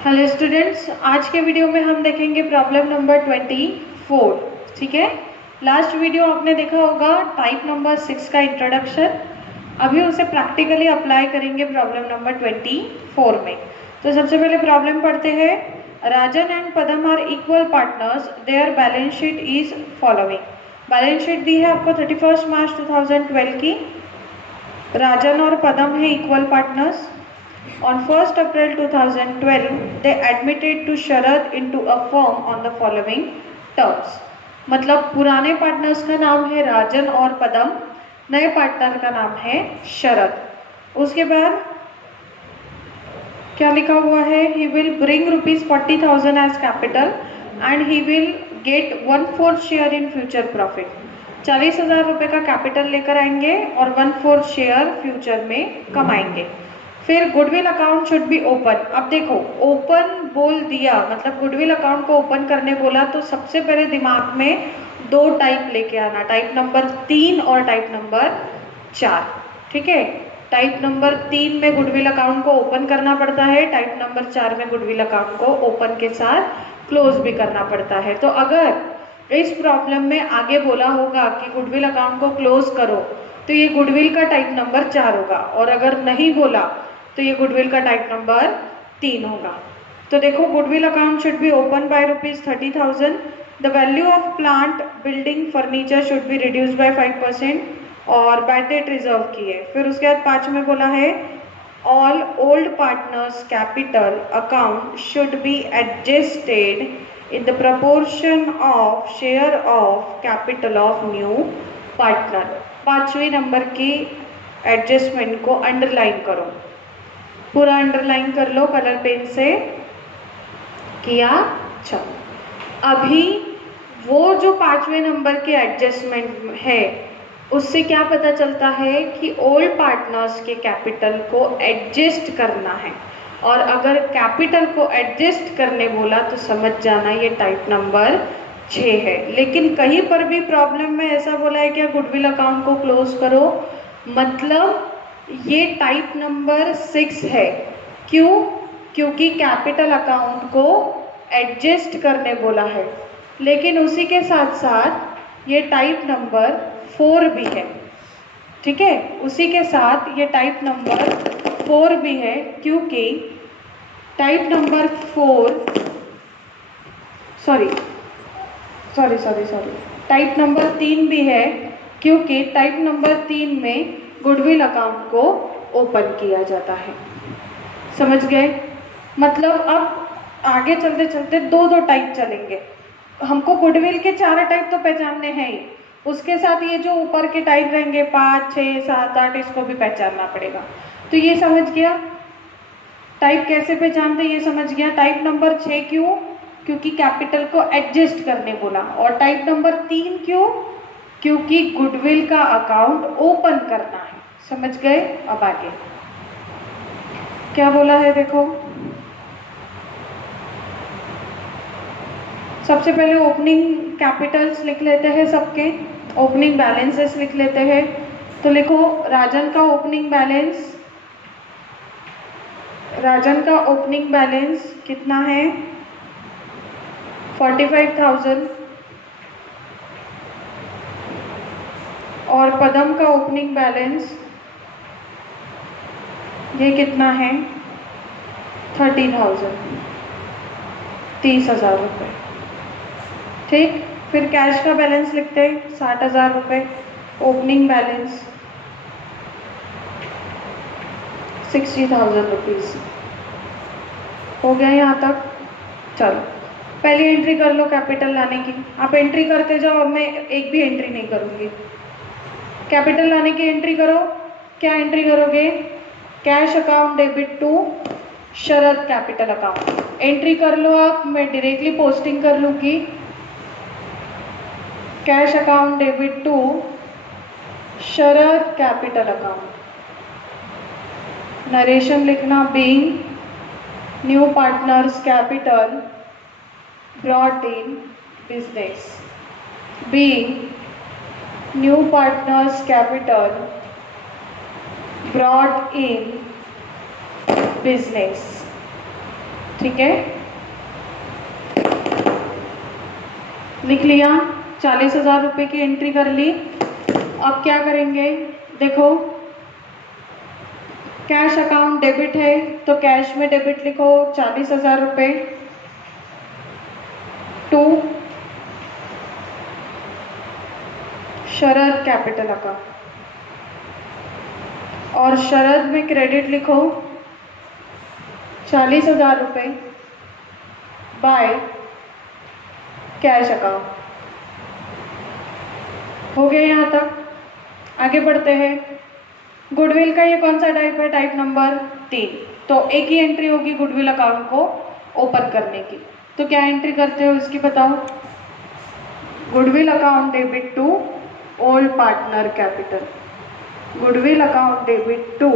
Hello students, आज के video में हम देखेंगे प्रॉब्लम नंबर 24। ठीक है, लास्ट वीडियो आपने देखा होगा टाइप नंबर 6 का इंट्रोडक्शन। अभी उसे प्रैक्टिकली अप्लाई करेंगे प्रॉब्लम नंबर 24 में। तो सबसे पहले प्रॉब्लम पढ़ते हैं। Rajan and Padam are equal partners, their balance sheet is following. Balance sheet दी है आपको 31 मार्च 2012 की। राजन और पदम है equal partners. On 1st April 2012, they admitted to Sharad into a firm on the following terms। मतलब पुराने पार्टनर्स का नाम है राजन और पदम, नए पार्टनर का नाम है शरद। उसके बाद क्या लिखा हुआ है? He will bring ₹40,000 as capital and he will get 1/4 share in future profit. 40,000 रुपये का कैपिटल लेकर आएंगे और 1/4 शेयर फ्यूचर में कमाएंगे। फिर goodwill account should be open. अब देखो, ओपन बोल दिया मतलब गुडविल अकाउंट को ओपन करने बोला, तो सबसे पहले दिमाग में दो टाइप लेके आना, टाइप नंबर 3 और टाइप नंबर 4। ठीक है, टाइप नंबर 3 में गुडविल अकाउंट को ओपन करना पड़ता है, टाइप नंबर 4 में गुडविल अकाउंट को ओपन के साथ क्लोज भी करना पड़ता है। तो अगर इस प्रॉब्लम में आगे बोला होगा कि गुडविल अकाउंट को क्लोज करो, तो ये गुडविल का टाइप नंबर 4 होगा, और अगर नहीं बोला तो ये गुडविल का टाइप नंबर 3 होगा। तो देखो, goodwill account should be open by ₹30,000। The value of plant building furniture should be reduced by 5% और बाय डेट रिजर्व की है। फिर उसके बाद 5 में बोला है all old partners capital account should be adjusted in the proportion of share of capital of new partner. 5वें नंबर की एडजस्टमेंट को अंडरलाइन करो, पूरा अंडरलाइन कर लो कलर पेन से। किया? चलो, अभी वो जो 5वें नंबर के एडजस्टमेंट है उससे क्या पता चलता है कि ओल्ड पार्टनर्स के कैपिटल को एडजस्ट करना है, और अगर कैपिटल को एडजस्ट करने बोला तो समझ जाना ये टाइप नंबर 6 है। लेकिन कहीं पर भी प्रॉब्लम में ऐसा बोला है क्या गुडविल अकाउंट को क्लोज करो, मतलब ये टाइप नंबर 6 है। क्यों? क्योंकि कैपिटल अकाउंट को एडजस्ट करने बोला है। लेकिन उसी के साथ साथ ये टाइप नंबर 4 भी है। ठीक है, उसी के साथ ये टाइप नंबर 4 भी है, क्योंकि type number 4 sorry type number 3 भी है, क्योंकि टाइप नंबर 3 में गुडविल अकाउंट को ओपन किया जाता है। समझ गए? मतलब अब आगे चलते चलते दो टाइप चलेंगे। हमको गुडविल के 4 टाइप तो पहचानने हैं ही, उसके साथ ये जो ऊपर के टाइप रहेंगे 5, 6, 7, 8, इसको भी पहचानना पड़ेगा। तो ये समझ गया टाइप कैसे पहचानते, ये समझ गया। टाइप नंबर 6 क्यों? क्योंकि कैपिटल को एडजस्ट करने बोला। और टाइप नंबर 3 क्यों? क्योंकि गुडविल का अकाउंट ओपन करना है। समझ गए? अब आगे क्या बोला है देखो। सबसे पहले ओपनिंग कैपिटल्स लिख लेते हैं, सबके ओपनिंग बैलेंसेस लिख लेते हैं। तो लिखो, राजन का ओपनिंग बैलेंस कितना है? 45,000। और पदम का ओपनिंग बैलेंस ये कितना है? 30,000, 30,000 रुपये। ठीक, फिर कैश का बैलेंस लिखते हैं 60,000 रुपये। Opening balance 60,000 rupees. हो गया यहाँ तक? चलो, पहली एंट्री कर लो कैपिटल लाने की। आप एंट्री करते जाओ, अब मैं एक भी एंट्री नहीं करूँगी। कैपिटल लाने की एंट्री करो। क्या एंट्री करोगे? Cash account debit to Sharad capital account. Entry कर लो आप, मैं डायरेक्टली पोस्टिंग कर लूँगी। Cash account debit to Sharad capital account. Narration लिखना, being new partners capital brought in business. Being new partners capital brought in business. ठीक है, लिख लिया, 40,000 रुपये की एंट्री कर ली। अब क्या करेंगे, देखो कैश अकाउंट डेबिट है तो कैश में डेबिट लिखो 40,000 रुपये टू शरद कैपिटल अकाउंट, और शरद में क्रेडिट लिखो 40,000 रुपये बाय कैश अकाउंट। हो गए यहाँ तक, आगे बढ़ते हैं। गुडविल का ये कौन सा टाइप है, टाइप नंबर 3। तो एक ही एंट्री होगी गुडविल अकाउंट को ओपन करने की। तो क्या एंट्री करते हो इसकी बताओ, goodwill account debit to old partner capital, goodwill account debit to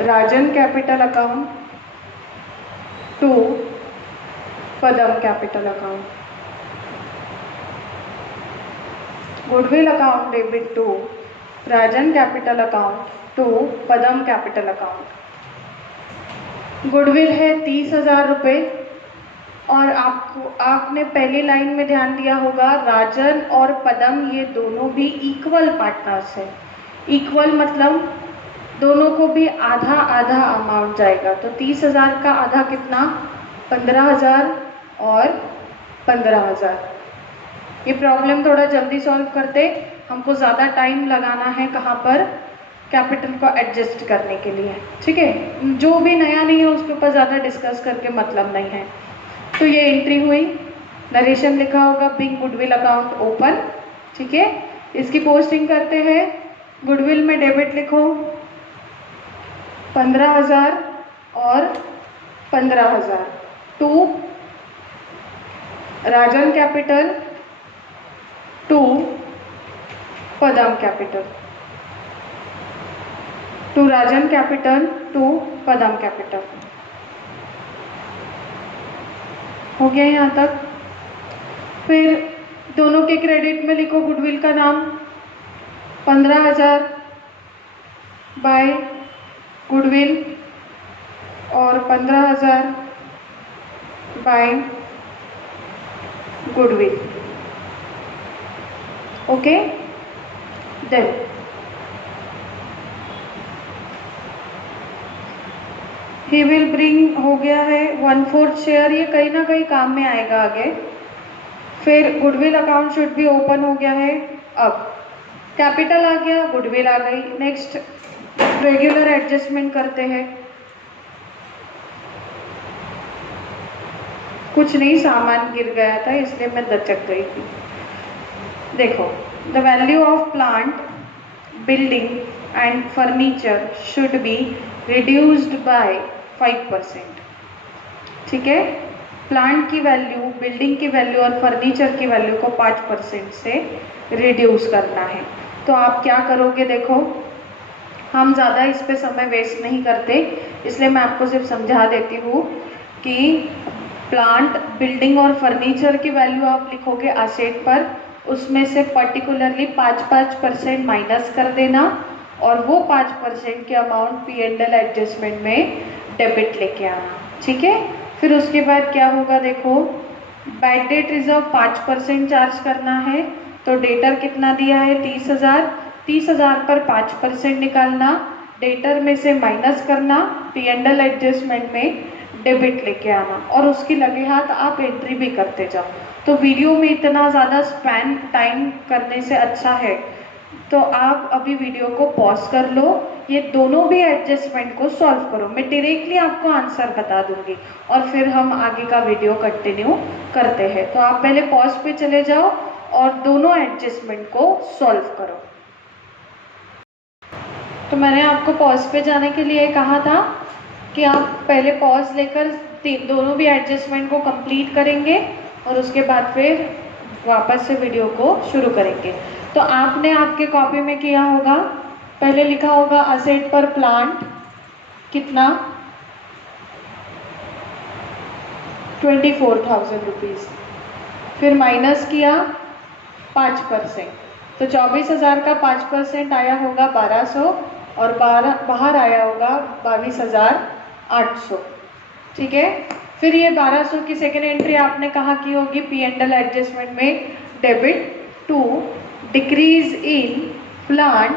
Rajan capital account to Padam capital account, goodwill account debit to Rajan capital account to Padam capital account. Goodwill है 30,000 रुपये, और आपने पहली लाइन में ध्यान दिया होगा राजन और पदम ये दोनों भी इक्वल पार्टनर्स हैं। इक्वल मतलब दोनों को भी आधा आधा अमाउंट जाएगा। तो 30,000 का आधा कितना, 15,000 और 15,000। ये प्रॉब्लम थोड़ा जल्दी सॉल्व करते, हमको ज़्यादा टाइम लगाना है कहाँ पर, कैपिटल को एडजस्ट करने के लिए। ठीक है, जो भी नया नहीं है उसके ऊपर ज़्यादा डिस्कस करके मतलब नहीं है। तो ये एंट्री हुई, नरेशन लिखा होगा बिग गुडविल अकाउंट ओपन। ठीक है, इसकी पोस्टिंग करते हैं। गुडविल में डेबिट लिखो 15,000 और 15,000 to Rajan capital to Padam capital, to Rajan capital to Padam capital. हो गया यहाँ तक। फिर दोनों के क्रेडिट में लिखो गुडविल का नाम 15,000 बाय गुडविल और 15,000 by goodwill. Okay, then he will bring, हो गया है 1/4 शेयर, ये कहीं ना कहीं काम में आएगा आगे। फिर गुडविल अकाउंट शुड भी ओपन हो गया है। अब कैपिटल आ गया, गुडविल आ गई। नेक्स्ट रेगुलर एडजस्टमेंट करते हैं। कुछ नहीं, सामान गिर गया था इसलिए मैं दचक गई थी। देखो, the value of plant building and furniture should be reduced by 5%। ठीक है, प्लांट की वैल्यू, बिल्डिंग की वैल्यू और फर्नीचर की वैल्यू को 5% से रिड्यूस करना है। तो आप क्या करोगे, देखो हम ज़्यादा इस पे समय वेस्ट नहीं करते, इसलिए मैं आपको सिर्फ समझा देती हूँ कि प्लांट, बिल्डिंग और फर्नीचर की वैल्यू आप लिखोगे असेट पर, उसमें से पर्टिकुलरली 5% माइनस कर देना और वो 5% के अमाउंट P&L एडजस्टमेंट में डेबिट लेके आना। ठीक है, फिर उसके बाद क्या होगा, देखो बैड डेट रिजर्व 5% चार्ज करना है। तो डेटर कितना दिया है 30,000, 30,000 पर 5% निकालना, डेटर में से माइनस करना, P&L एडजस्टमेंट में डेबिट लेके आना, और उसकी लगे हाथ आप एंट्री भी करते जाओ। तो वीडियो में इतना ज़्यादा स्पैन टाइम करने से अच्छा है तो आप अभी वीडियो को पॉज कर लो, ये दोनों भी एडजस्टमेंट को सॉल्व करो। मैं डायरेक्टली आपको आंसर बता दूंगी और फिर हम आगे का वीडियो कंटिन्यू करते हैं। तो आप पहले पॉज पे चले जाओ और दोनों एडजस्टमेंट को सॉल्व करो। तो मैंने आपको पॉज पे जाने के लिए कहा था कि आप पहले पॉज लेकर दोनों भी एडजस्टमेंट को कंप्लीट करेंगे और उसके बाद फिर वापस से वीडियो को शुरू करेंगे। तो आपने आपके कॉपी में किया होगा, पहले लिखा होगा असेट पर प्लांट कितना 24,000 रुपीज़, फिर माइनस किया 5%, तो 24,000 का 5% आया होगा 1,200 और बाहर आया होगा 22,800। ठीक है। फिर ये 1200 की सेकेंड एंट्री आपने कहाँ की होगी, पी एंड एल एडजस्टमेंट में, debit to decrease in plant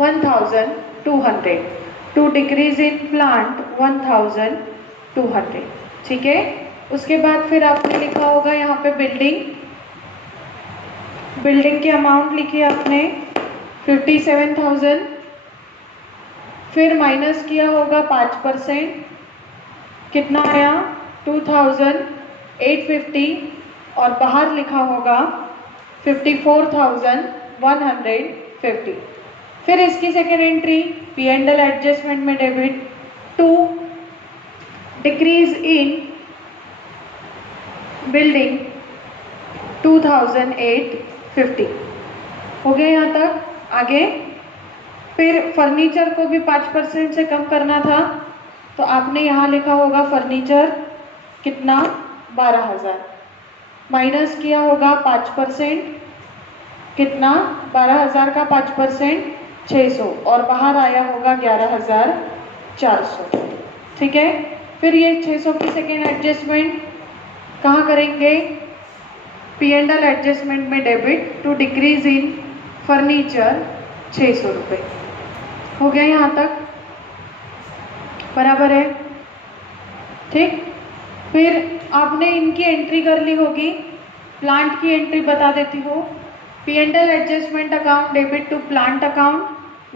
1200, to decrease in plant 1200, ठीक है। उसके बाद फिर आपने लिखा होगा यहाँ पे बिल्डिंग की अमाउंट लिखी आपने 57,000, फिर माइनस किया होगा 5%, कितना आया 2,850, और बाहर लिखा होगा 54,150। फिर इसकी second entry P and L adjustment में, debit to decrease in building 2,850। हो गया यहाँ तक। आगे फिर फर्नीचर को भी 5% से कम करना था, तो आपने यहाँ लिखा होगा फर्नीचर कितना 12,000, माइनस किया होगा 5%, कितना 12,000 का 5% 600, और बाहर आया होगा 11,400, ठीक है। फिर ये 600 की सेकेंड एडजस्टमेंट कहाँ करेंगे, पी एंड एल एडजस्टमेंट में, debit to decrease in furniture 600 रुपये। हो गया यहाँ तक, बराबर है, ठीक। फिर आपने इनकी एंट्री कर ली होगी, प्लांट की एंट्री बता देती हूँ। P and L adjustment account, debit to plant account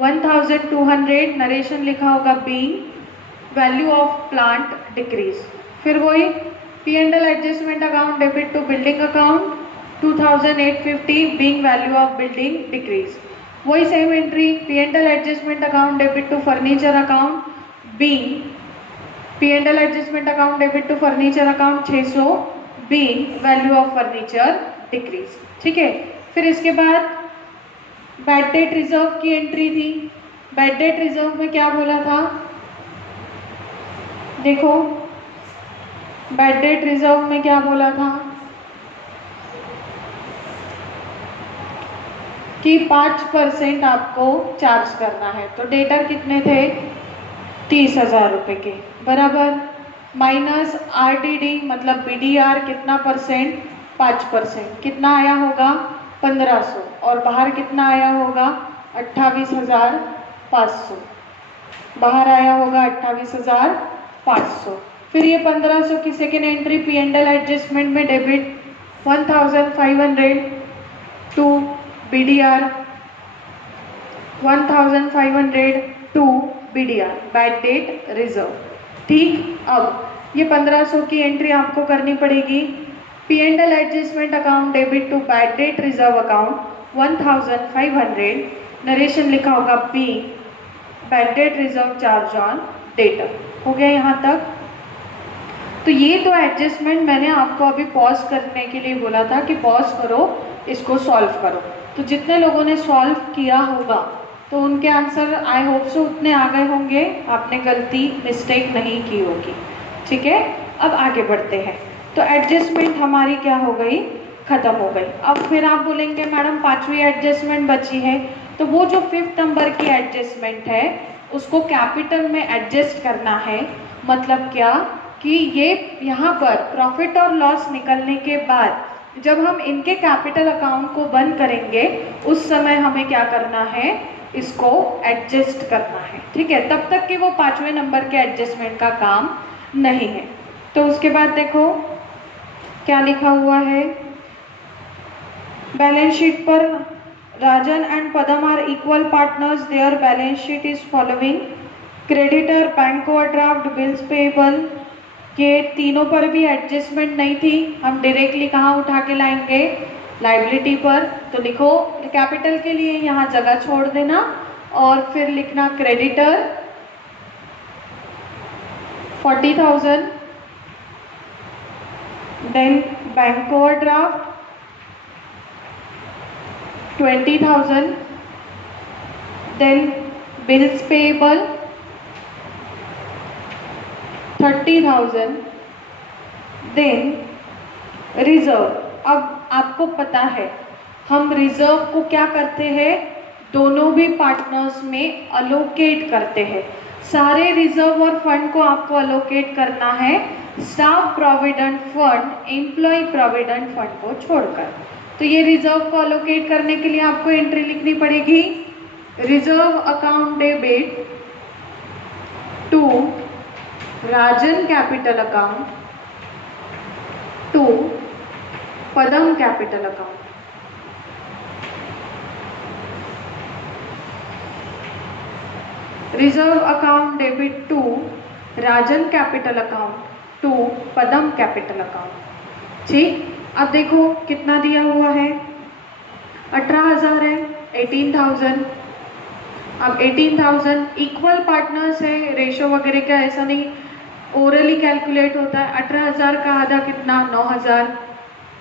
1,200, narration लिखा होगा being value of plant decrease. फिर वही P and L adjustment account, debit to building account 2,850, being value of building decrease. वही same entry P and L adjustment account, debit to furniture account, being P and L adjustment account, debit to furniture account 600, being value of furniture decrease, ठीक है। फिर इसके बाद bad debt reserve की entry थी। Bad debt reserve में क्या बोला था, देखो बैड डेट रिजर्व में क्या बोला था कि 5% आपको चार्ज करना है। तो डेटर कितने थे 30,000 रुपये के, बराबर, माइनस RDD मतलब BDR कितना परसेंट 5%, कितना आया होगा 1,500, और बाहर कितना आया होगा 28,500, बाहर आया होगा 28,500। फिर ये 1,500 की second entry P and L adjustment में, debit 1,500 to BDR 1,500 to BDR, bad debt reserve, ठीक। अब ये 1,500 की एंट्री आपको करनी पड़ेगी। P and L adjustment account, debit to bad debt reserve account 1,500, narration लिखा होगा be bad debt reserve charge on debtor. हो गया यहाँ तक। तो ये तो एडजस्टमेंट मैंने आपको अभी पॉज करने के लिए बोला था कि पॉज करो, इसको सॉल्व करो। तो जितने लोगों ने सॉल्व किया होगा तो उनके आंसर आई होप सो उतने आ गए होंगे, आपने गलती मिस्टेक नहीं की होगी, ठीक है। अब आगे बढ़ते हैं। तो एडजस्टमेंट हमारी क्या हो गई, खत्म हो गई। अब फिर आप बोलेंगे मैडम 5वीं एडजस्टमेंट बची है, तो वो जो 5th नंबर की एडजस्टमेंट है उसको कैपिटल में एडजस्ट करना है। मतलब क्या कि ये यहाँ पर प्रॉफिट और लॉस निकलने के बाद जब हम इनके कैपिटल अकाउंट को बंद करेंगे उस समय हमें क्या करना है, इसको एडजस्ट करना है, ठीक है। तब तक कि वो 5वें नंबर के एडजस्टमेंट का काम नहीं है। तो उसके बाद देखो क्या लिखा हुआ है, बैलेंस शीट पर Rajan and Padam are equal partners, their balance sheet is following, creditor, bank overdraft, bills payable, ये तीनों पर भी एडजस्टमेंट नहीं थी। हम डायरेक्टली कहाँ उठा के लाएंगे, लाइबिलिटी पर। तो लिखो कैपिटल के लिए यहाँ जगह छोड़ देना और फिर लिखना creditor 40,000, then bank overdraft 20,000, then bills payable 30,000, then reserve. अब आपको पता है हम रिजर्व को क्या करते हैं, दोनों भी पार्टनर्स में अलोकेट करते हैं। सारे रिजर्व और फंड को आपको अलोकेट करना है staff provident fund, employ provident fund को छोड़कर। तो ये रिजर्व को अलोकेट करने के लिए आपको एंट्री लिखनी पड़ेगी, reserve account debit to Rajan capital account to Padam capital account. Reserve account debit to Rajan capital account to Padam capital account. ठीक, अब देखो कितना दिया हुआ है, 18,000 है, 18,000। अब 18,000 इक्वल पार्टनर्स है, रेशो वगैरह का ऐसा नहीं, ओरली कैलकुलेट होता है। 18,000 का आधा कितना, 9,000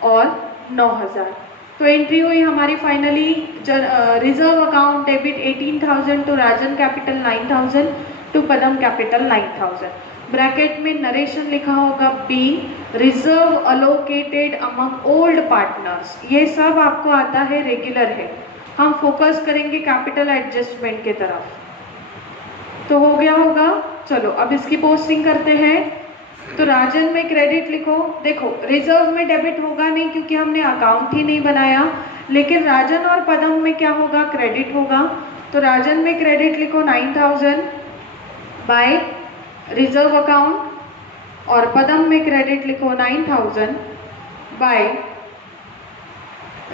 और 9,000। तो एंट्री हुई हमारी finally reserve account debit 18,000 to Rajan capital 9,000 to Padam capital 9,000। Bracket में नरेशन लिखा होगा B, reserve allocated among old partners. ये सब आपको आता है, रेगुलर है। हम फोकस करेंगे कैपिटल एडजस्टमेंट की तरफ। तो हो गया होगा। चलो अब इसकी पोस्टिंग करते हैं। तो राजन में क्रेडिट लिखो। देखो रिजर्व में डेबिट होगा नहीं क्योंकि हमने अकाउंट ही नहीं बनाया, लेकिन राजन और पदम में क्या होगा, क्रेडिट होगा। तो राजन में क्रेडिट लिखो 9,000 बाय रिजर्व अकाउंट, और पदम में क्रेडिट लिखो 9,000 बाय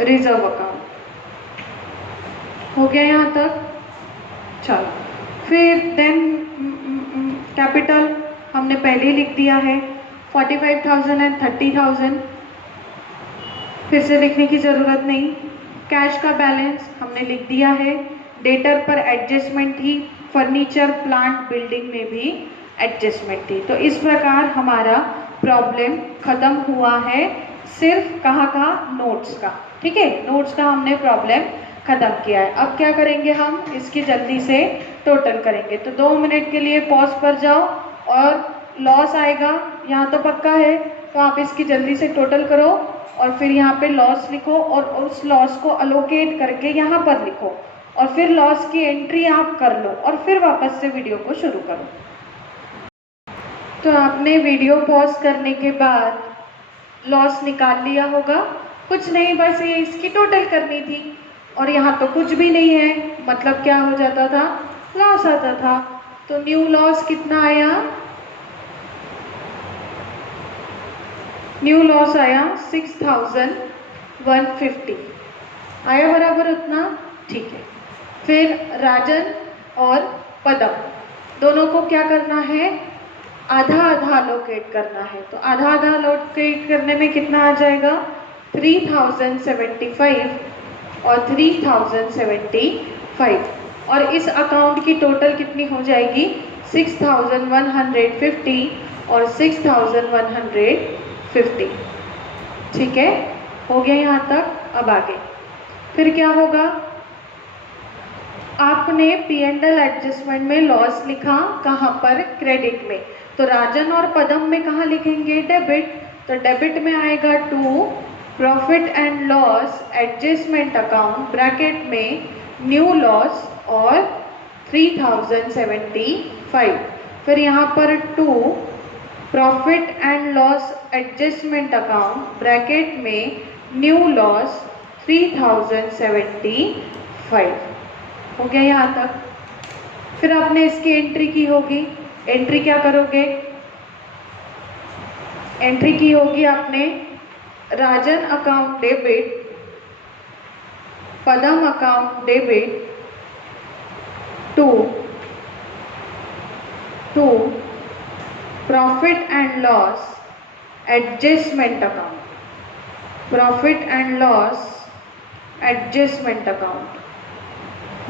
रिजर्व अकाउंट। हो गया यहाँ तक। चलो फिर देन कैपिटल हमने पहले ही लिख दिया है, 45,000 एंड 30,000, फिर से लिखने की ज़रूरत नहीं। कैश का बैलेंस हमने लिख दिया है, डेटर पर एडजस्टमेंट थी, फर्नीचर प्लांट बिल्डिंग में भी एडजस्टमेंट थी। तो इस प्रकार हमारा प्रॉब्लम ख़त्म हुआ है, सिर्फ कहाँ नोट्स का। ठीक है, नोट्स का हमने प्रॉब्लम ख़त्म किया है। अब क्या करेंगे हम, इसकी जल्दी से टोटल करेंगे। तो 2 मिनट के लिए पॉज पर जाओ, और लॉस आएगा यहाँ तो पक्का है, तो आप इसकी जल्दी से टोटल करो और फिर यहाँ पे लॉस लिखो, और उस लॉस को अलोकेट करके यहाँ पर लिखो, और फिर लॉस की एंट्री आप कर लो, और फिर वापस से वीडियो को शुरू करो। तो आपने वीडियो पॉज करने के बाद लॉस निकाल लिया होगा। कुछ नहीं, बस ये इसकी टोटल करनी थी, और यहाँ तो कुछ भी नहीं है, मतलब क्या हो जाता था, लॉस आता था। तो न्यू लॉस कितना आया, न्यू लॉस आया 6,150 आया, बराबर उतना। ठीक है, फिर राजन और पदम दोनों को क्या करना है, आधा आधा अलोकेट करना है। तो आधा आधा अलोकेट करने में कितना आ जाएगा, 3,075 और 3,075, और इस अकाउंट की टोटल कितनी हो जाएगी, 6,150 और 6,150। ठीक है, हो गया यहाँ तक। अब आगे फिर क्या होगा, आपने P&L एडजस्टमेंट में लॉस लिखा, कहाँ पर, क्रेडिट में। तो राजन और पदम में कहाँ लिखेंगे, डेबिट। तो डेबिट में आएगा to profit and loss adjustment account, bracket में न्यू लॉस और 3,075। फिर यहाँ पर to profit and loss adjustment account, bracket में न्यू लॉस 3,075। हो गया यहाँ तक। फिर आपने इसकी एंट्री की होगी। एंट्री क्या करोगे, एंट्री की होगी आपने Rajan account debit, Padam account debit to profit and loss adjustment account, profit and loss adjustment account.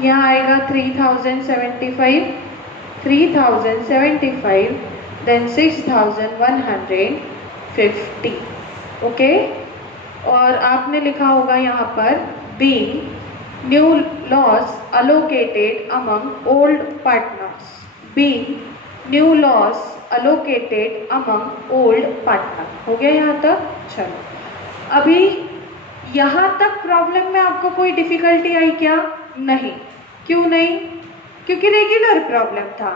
यहाँ आएगा 3,075, देन 6,150। ओके, और आपने लिखा होगा यहाँ पर B, new loss allocated among old partners, B new loss allocated among old partner. हो गया यहाँ तक। चलो अभी यहाँ तक प्रॉब्लम में आपको कोई डिफिकल्टी आई क्या, नहीं। क्यों नहीं, क्योंकि रेगुलर प्रॉब्लम था।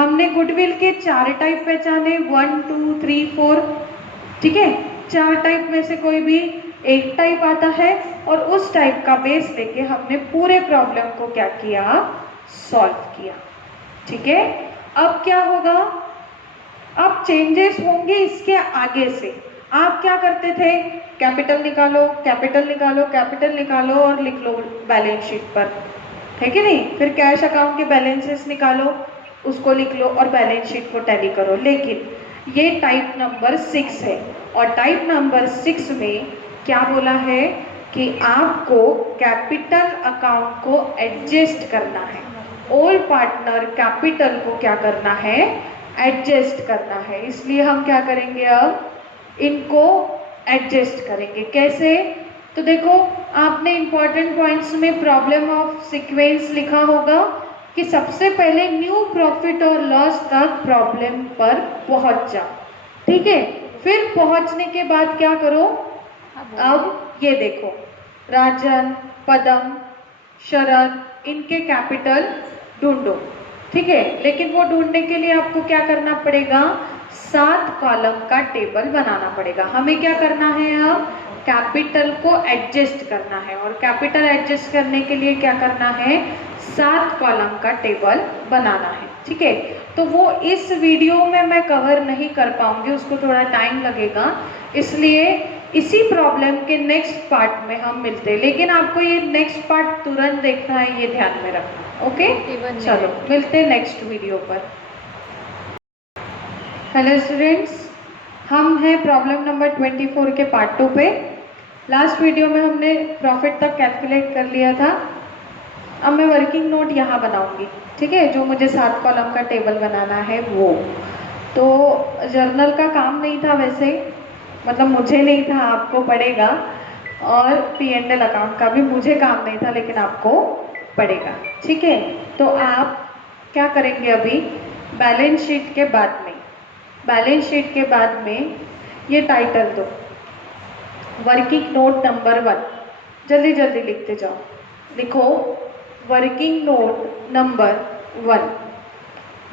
हमने गुडविल के 4 टाइप पहचाने, 1 2 3 4, ठीक है। 4 टाइप में से कोई भी एक टाइप आता है और उस टाइप का बेस लेके हमने पूरे प्रॉब्लम को क्या किया, सॉल्व किया, ठीक है। अब क्या होगा, अब चेंजेस होंगे इसके आगे से। आप क्या करते थे, कैपिटल निकालो, कैपिटल निकालो, कैपिटल निकालो और लिख लो बैलेंस शीट पर, है कि नहीं। फिर कैश अकाउंट के बैलेंसेस निकालो, उसको लिख लो और बैलेंस शीट को टैली करो। लेकिन ये टाइप नंबर 6 है और टाइप नंबर 6 में क्या बोला है कि आपको कैपिटल अकाउंट को एडजस्ट करना है। ऑल पार्टनर कैपिटल को क्या करना है, एडजस्ट करना है। इसलिए हम क्या करेंगे, अब इनको एडजस्ट करेंगे। कैसे, तो देखो आपने इंपॉर्टेंट पॉइंट्स में प्रॉब्लम ऑफ सीक्वेंस लिखा होगा कि सबसे पहले न्यू प्रॉफिट और लॉस तक प्रॉब्लम पर पहुंच जाओ, ठीक है। फिर पहुंचने के बाद क्या करो, अब ये देखो राजन, पदम, शरद, इनके कैपिटल ढूंढो, ठीक है। लेकिन वो ढूंढने के लिए आपको क्या करना पड़ेगा, 7 कॉलम का टेबल बनाना पड़ेगा। हमें क्या करना है, अब कैपिटल को एडजस्ट करना है और कैपिटल एडजस्ट करने के लिए क्या करना है, 7 कॉलम का टेबल बनाना है, ठीक है। तो वो इस वीडियो में मैं कवर नहीं कर पाऊंगी, उसको थोड़ा टाइम लगेगा, इसलिए इसी प्रॉब्लम के नेक्स्ट पार्ट में हम मिलते हैं। लेकिन आपको ये नेक्स्ट पार्ट तुरंत देखना है, ये ध्यान में रखना, ओके। चलो मिलते हैं नेक्स्ट वीडियो पर। हेलो स्टूडेंट्स, हम हैं प्रॉब्लम नंबर 24 के पार्ट 2 पे। लास्ट वीडियो में हमने प्रॉफिट तक कैलकुलेट कर लिया था। अब मैं वर्किंग नोट यहाँ बनाऊंगी, ठीक है, जो मुझे 7 कॉलम का टेबल बनाना है वो। तो जर्नल का काम नहीं था वैसे, मतलब मुझे नहीं था, आपको पड़ेगा। और P&L अकाउंट का भी मुझे काम नहीं था, लेकिन आपको पड़ेगा, ठीक है। तो आप क्या करेंगे, अभी बैलेंस शीट के बाद में, बैलेंस शीट के बाद में ये टाइटल दो, वर्किंग नोट नंबर 1, जल्दी जल्दी लिखते जाओ। लिखो working note number 1,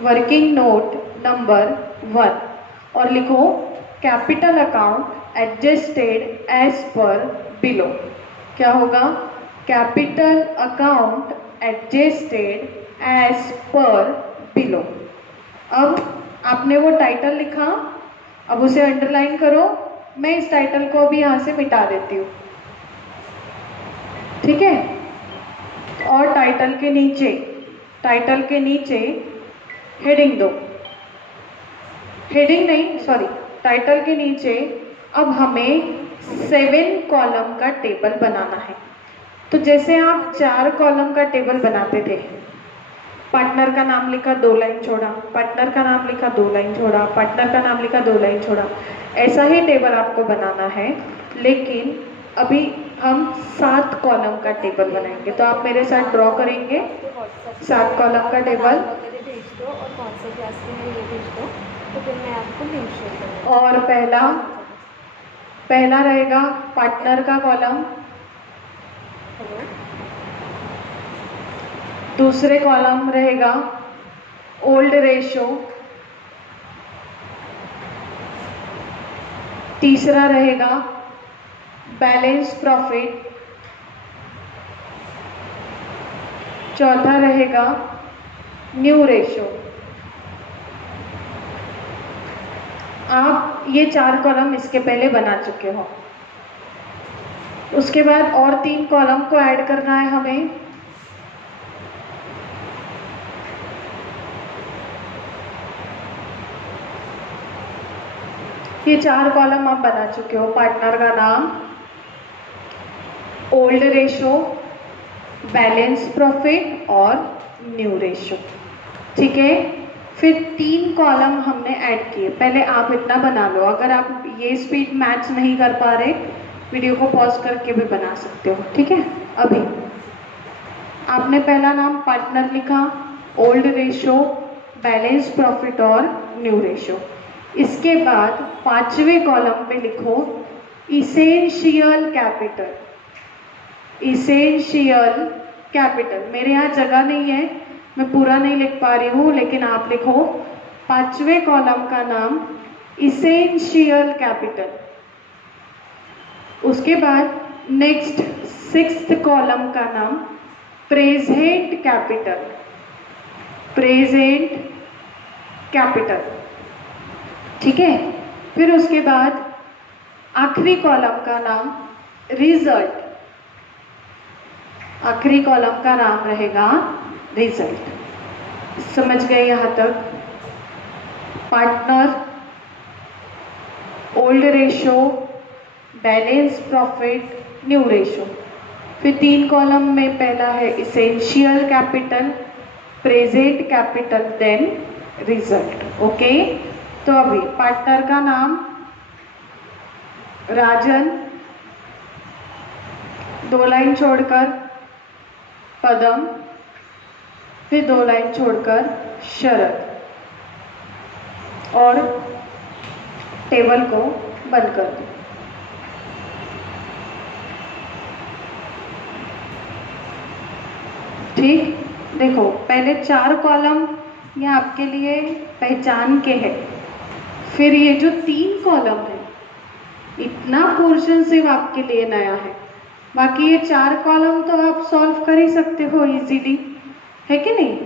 working note number 1 और लिखो capital account adjusted as per below. क्या होगा, capital account adjusted as per below. अब आपने वो टाइटल लिखा, अब उसे अंडरलाइन करो। मैं इस टाइटल को अभी यहाँ से मिटा देती हूँ, ठीक है। और टाइटल के नीचे, टाइटल के नीचे हेडिंग दो, हेडिंग नहीं सॉरी, टाइटल के नीचे अब हमें 7 कॉलम का टेबल बनाना है। तो जैसे आप 4 कॉलम का टेबल बनाते थे, पार्टनर का नाम लिखा 2 लाइन छोड़ा, पार्टनर का नाम लिखा 2 लाइन छोड़ा, पार्टनर का नाम लिखा 2 लाइन छोड़ा, ऐसा ही टेबल आपको बनाना है। लेकिन अभी हम 7 कॉलम का टेबल बनाएंगे। तो आप मेरे साथ ड्रॉ करेंगे 7 कॉलम का टेबल। और कौन से क्लास के हैं ये भेज दो, तो फिर मैं आपको लिंक शेयर करूँगी। और पहला रहेगा पार्टनर का कॉलम, दूसरे कॉलम रहेगा ओल्ड रेशो, तीसरा रहेगा बैलेंस प्रॉफिट, चौथा रहेगा न्यू रेशो। आप ये 4 कॉलम इसके पहले बना चुके हो। उसके बाद और 3 कॉलम को ऐड करना है हमें। ये 4 कॉलम आप बना चुके हो, पार्टनर का नाम, ओल्ड रेशो, बैलेंस प्रॉफिट और न्यू रेशो, ठीक है। फिर 3 कॉलम हमने ऐड किए। पहले आप इतना बना लो, अगर आप ये स्पीड मैच नहीं कर पा रहे, वीडियो को पॉज करके भी बना सकते हो, ठीक है। अभी आपने पहला नाम पार्टनर लिखा, ओल्ड रेशो, बैलेंस प्रॉफिट और न्यू रेशो। इसके बाद 5वें कॉलम पे लिखो इसेंशियल कैपिटल, इसेंशियल कैपिटल। मेरे यहाँ जगह नहीं है, मैं पूरा नहीं लिख पा रही हूँ, लेकिन आप लिखो। पांचवें कॉलम का नाम इसेंशियल कैपिटल, उसके बाद नेक्स्ट सिक्स्थ कॉलम का नाम प्रेजेंट कैपिटल, प्रेजेंट कैपिटल, ठीक है। फिर उसके बाद आखिरी कॉलम का नाम रिजल्ट, आखिरी कॉलम का नाम रहेगा रिजल्ट। समझ गए यहाँ तक? Partner, old ratio, balance profit, new ratio. फिर 3 कॉलम में पहला है essential capital, present capital, then result. Okay, तो अभी पार्टनर का नाम राजन, 2 लाइन छोड़कर पदम, फिर 2 लाइन छोड़कर शरद, और टेबल को बंद कर दो। ठीक, देखो पहले 4 कॉलम ये आपके लिए पहचान के है, फिर ये जो 3 कॉलम है इतना पोर्शन सिर्फ आपके लिए नया है, बाकी ये 4 कॉलम तो आप सॉल्व कर ही सकते हो इजीली, है कि नहीं?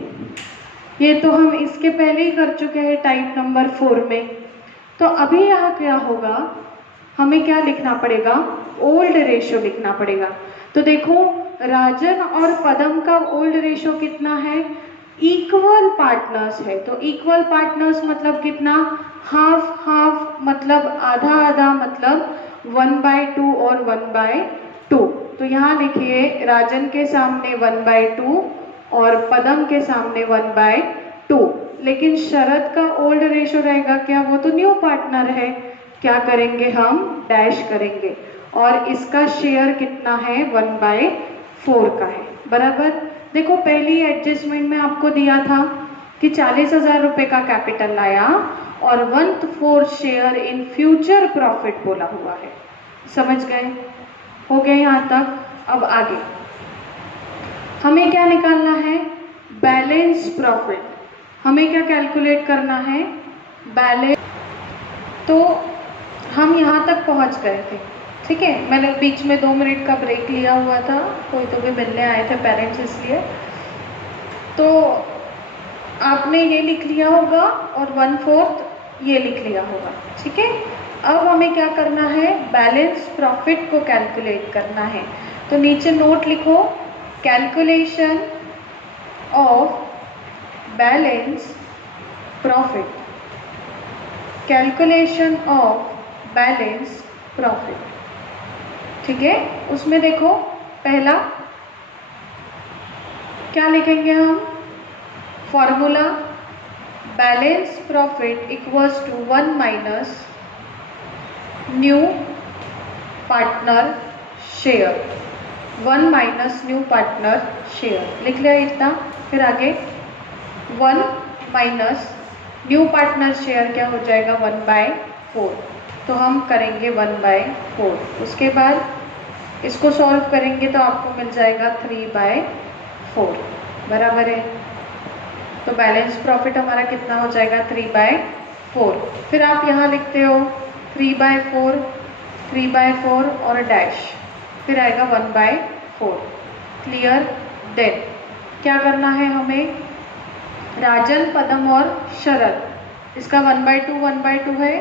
ये तो हम इसके पहले ही कर चुके हैं टाइप नंबर 4 में। तो अभी यहाँ क्या होगा, हमें क्या लिखना पड़ेगा? ओल्ड रेशो लिखना पड़ेगा। तो देखो राजन और पदम का ओल्ड रेशो कितना है? इक्वल पार्टनर्स है। तो इक्वल पार्टनर्स मतलब कितना? हाफ हाफ, मतलब आधा आधा, मतलब 1/2 और 1/2। तो यहाँ लिखिए राजन के सामने 1/2 और पदम के सामने 1/2। लेकिन शरद का ओल्ड रेशो रहेगा क्या? वो तो न्यू पार्टनर है, क्या करेंगे हम? डैश करेंगे, और इसका शेयर कितना है? 1/4 का है, बराबर। देखो पहली एडजस्टमेंट में आपको दिया था कि 40,000 रुपये का कैपिटल लाया और 1/4 शेयर इन फ्यूचर प्रॉफिट बोला हुआ है। समझ गए? हो गए यहाँ तक? अब आगे हमें क्या निकालना है? Balance profit. हमें क्या कैलकुलेट करना है? बैलेंस। तो हम यहाँ तक पहुँच गए थे, ठीक है। मैंने बीच में 2 मिनट का ब्रेक लिया हुआ था, कोई तो भी मिलने आए थे पेरेंट्स, इसलिए। तो आपने ये लिख लिया होगा और 1/4 ये लिख लिया होगा, ठीक है। अब हमें क्या करना है? बैलेंस प्रॉफिट को कैलकुलेट करना है। तो नीचे नोट लिखो, calculation of balance profit, calculation of balance profit, ठीक है। उसमें देखो पहला क्या लिखेंगे हम? Formula balance profit equals to 1 minus new partner share, 1 minus new partner share, लिख लिया इतना। फिर आगे 1 माइनस न्यू पार्टनर शेयर क्या हो जाएगा? 1/4। तो हम करेंगे 1/4। उसके बाद इसको सॉल्व करेंगे तो आपको मिल जाएगा 3/4, बराबर है। तो बैलेंस प्रॉफिट हमारा कितना हो जाएगा? 3/4। फिर आप यहाँ लिखते हो 3/4, 3/4 और डैश, फिर आएगा 1/4। क्लियर? देन क्या करना है हमें? राजन, पदम और शरद, इसका 1/2 1/2 है,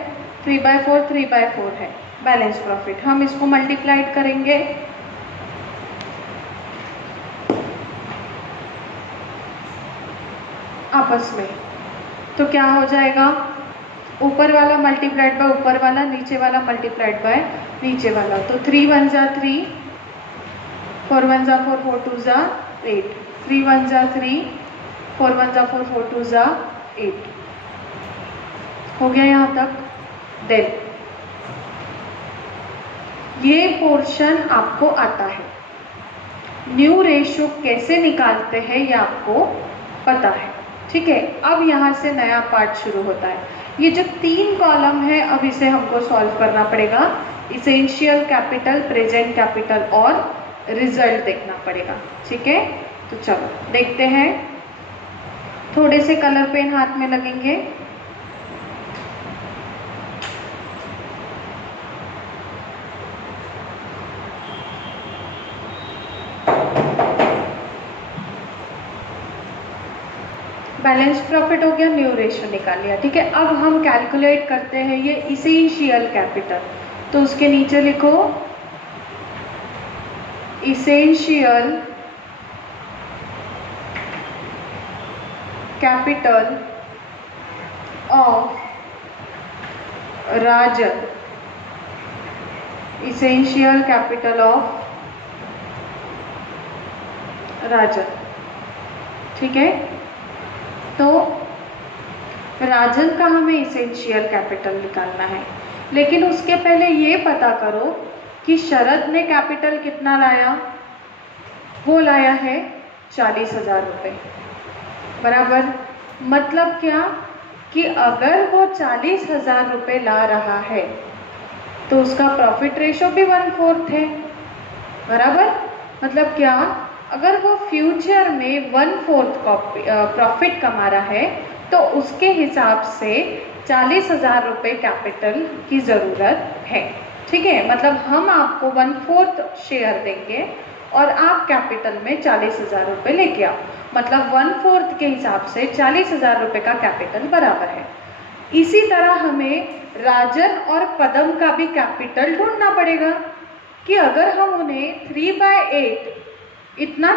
3/4 3/4 है बैलेंस प्रॉफिट। हम इसको मल्टीप्लाइड करेंगे, आपस में, तो क्या हो जाएगा? ऊपर वाला मल्टीप्लाइड बाय ऊपर वाला, नीचे वाला मल्टीप्लाइड बाय नीचे वाला। तो 3 1 जा 3, 4 1 जा 4, 4 2 जा 8, 3 1 जा 3, 4 1 जा 4, 4 2 जा 8। हो गया यहाँ तक? देन ये पोर्शन आपको आता है। न्यू रेशो कैसे निकालते हैं ये आपको पता है, ठीक है। अब यहाँ से नया पार्ट शुरू होता है। ये जो 3 कॉलम है अब इसे हमको सॉल्व करना पड़ेगा। इसेंशियल कैपिटल, प्रेजेंट कैपिटल और रिजल्ट देखना पड़ेगा, ठीक है। तो चलो देखते हैं। थोड़े से कलर पेन हाथ में लगेंगे। बैलेंस प्रॉफिट हो गया, न्यू रेशियो निकाल लिया। ठीक है, अब हम कैलकुलेट करते हैं ये इसेंशियल कैपिटल। तो उसके नीचे लिखो essential capital of Rajan, essential capital of Rajan. ठीक है, तो राजन का हमें इसेंशियल कैपिटल निकालना है, लेकिन उसके पहले ये पता करो कि शरद ने कैपिटल कितना लाया। वो लाया है 40,000 रुपये, बराबर। मतलब क्या कि अगर वो 40,000 रुपये ला रहा है तो उसका प्रॉफिट रेशो भी 1/4 है, बराबर। मतलब क्या, अगर वो फ्यूचर में 1/4 प्रॉफिट कमा रहा है तो उसके हिसाब से 40,000 रुपये कैपिटल की ज़रूरत है। ठीक है, मतलब हम आपको 1/4 शेयर देंगे और आप कैपिटल में 40,000 रुपये लेके आओ। मतलब 1/4 के हिसाब से 40,000 रुपये का कैपिटल बराबर है। इसी तरह हमें राजन और पदम का भी कैपिटल ढूंढना पड़ेगा कि अगर हम उन्हें 3/8 इतना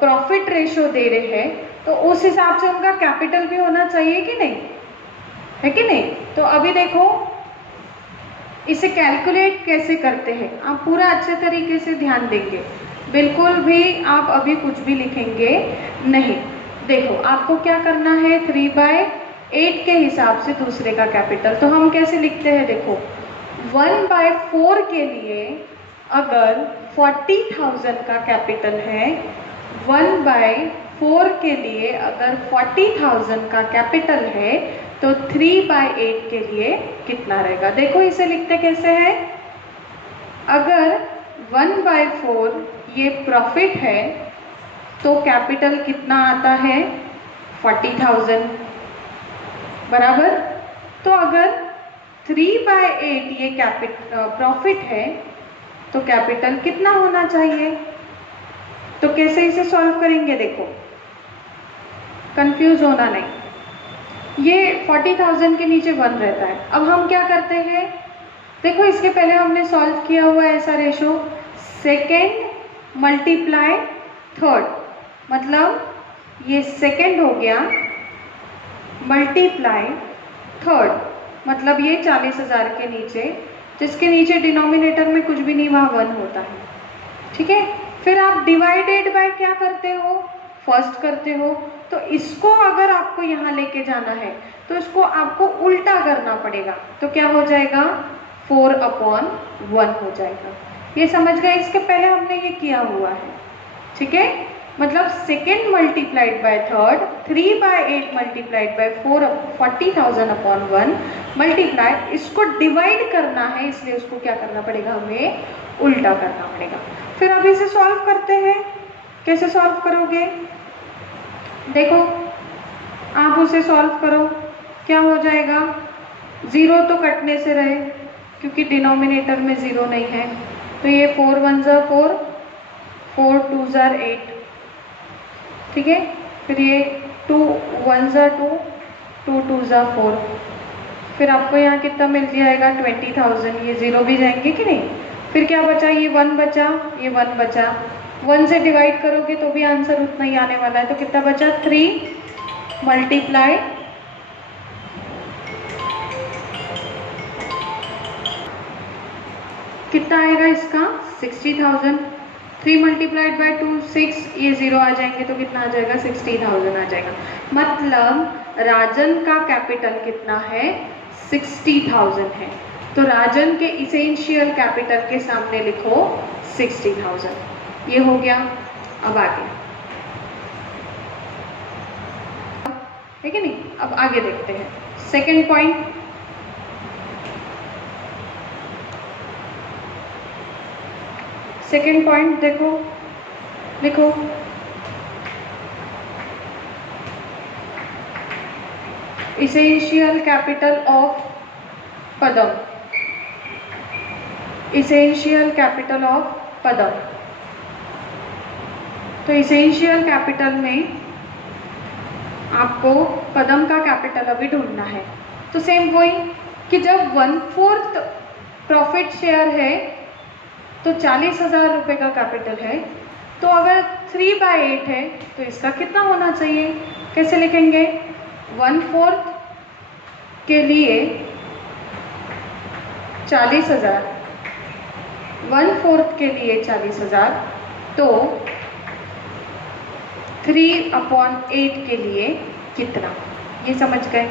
प्रॉफिट रेशो दे रहे हैं तो उस हिसाब से उनका कैपिटल भी होना चाहिए कि नहीं, है कि नहीं। तो अभी देखो इसे कैलकुलेट कैसे करते हैं, आप पूरा अच्छे तरीके से ध्यान देंगे, बिल्कुल भी आप अभी कुछ भी लिखेंगे नहीं। देखो आपको क्या करना है, 3/8 के हिसाब से दूसरे का कैपिटल। तो हम कैसे लिखते हैं, देखो 1/4 के लिए अगर 40,000 का कैपिटल है, 1/4 के लिए अगर 40,000 का कैपिटल है तो 3/8 के लिए कितना रहेगा। देखो इसे लिखते कैसे हैं, अगर 1/4 ये प्रॉफिट है तो कैपिटल कितना आता है 40,000, बराबर। तो अगर 3/8 ये प्रॉफिट है तो कैपिटल कितना होना चाहिए। तो कैसे इसे सॉल्व करेंगे, देखो कंफ्यूज होना नहीं। ये 40,000 के नीचे 1 रहता है। अब हम क्या करते हैं, देखो इसके पहले हमने सॉल्व किया हुआ है ऐसा रेशो, सेकेंड मल्टीप्लाई थर्ड, मतलब ये सेकेंड हो गया मल्टीप्लाई थर्ड, मतलब ये 40,000 के नीचे, जिसके नीचे डिनोमिनेटर में कुछ भी नहीं वहाँ 1 होता है। ठीक है, फिर आप डिवाइडेड बाय क्या करते हो, फर्स्ट करते हो। तो इसको अगर आपको यहाँ लेके जाना है तो इसको आपको उल्टा करना पड़ेगा। तो क्या हो जाएगा, 4/1 हो जाएगा। ये समझ गए, इसके पहले हमने ये किया हुआ है। ठीक है, मतलब second multiplied by third, 3/8 multiplied by 40,000/1 multiply, इसको डिवाइड करना है, इसलिए उसको क्या करना पड़ेगा, हमें उल्टा करना पड़ेगा। फिर अब इसे सॉल्व करते हैं। कैसे सॉल्व करोगे, देखो आप उसे सॉल्व करो, क्या हो जाएगा, 0 तो कटने से रहे क्योंकि डिनोमिनेटर में 0 नहीं है। तो ये 4 1 ज़ा 4, 4 2 ज़ा 8। ठीक है, फिर ये 2 1 ज़ा 2, 2 2 ज़ा 4। फिर आपको यहाँ कितना मिल जाएगा, 20,000। ये 0 भी जाएंगे कि नहीं। फिर क्या बचा, ये 1 बचा, ये 1 बचा। 1 से डिवाइड करोगे तो भी आंसर उतना ही आने वाला है। तो कितना बचा, 3 मल्टीप्लाई कितना आएगा इसका, 60,000। 3 मल्टीप्लाइड बाय 2 6, ये 0 आ जाएंगे तो कितना आ जाएगा, 60,000 आ जाएगा। मतलब राजन का कैपिटल कितना है, 60,000 है। तो राजन के इसेंशियल कैपिटल के सामने लिखो 60,000। ये हो गया। अब आगे, ठीक है नहीं, अब आगे देखते हैं सेकेंड पॉइंट। सेकेंड पॉइंट देखो, लिखो essential capital of Padam, essential capital of Padam. तो इसेंशियल कैपिटल में आपको पदम का कैपिटल अभी ढूंढना है। तो सेम वही कि जब 1/4 प्रॉफिट शेयर है तो 40,000 रुपये का कैपिटल है, तो अगर 3/8 है तो इसका कितना होना चाहिए, कैसे लिखेंगे? 1/4 के लिए 40,000, 1/4 के लिए 40,000, तो 3/8 के लिए कितना, ये समझ गए।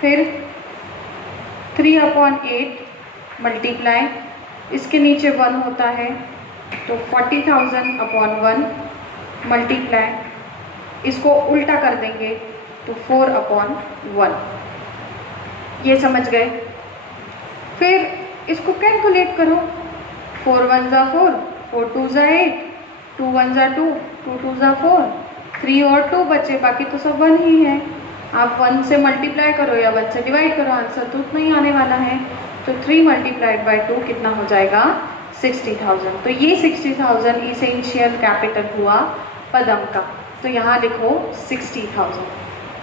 फिर 3/8 मल्टीप्लाई, इसके नीचे 1 होता है तो 40,000/1 मल्टीप्लाई, इसको उल्टा कर देंगे तो 4/1, ये समझ गए। फिर इसको कैलकुलेट करो, 4 1 ज़ा 4, 4 2 ज़ा 8, 2 1 ज़ा 2, 2 2 ज़ा 4, 3 और 2 बचे, बाकी तो सब 1 ही है। आप 1 से मल्टीप्लाई करो या 1 से डिवाइड करो, आंसर तो उतना ही आने वाला है। तो 3 मल्टीप्लाइड बाई 2 कितना हो जाएगा? 60,000। तो ये 60,000 इसेंशियल कैपिटल हुआ पदम का। तो यहाँ लिखो 60,000।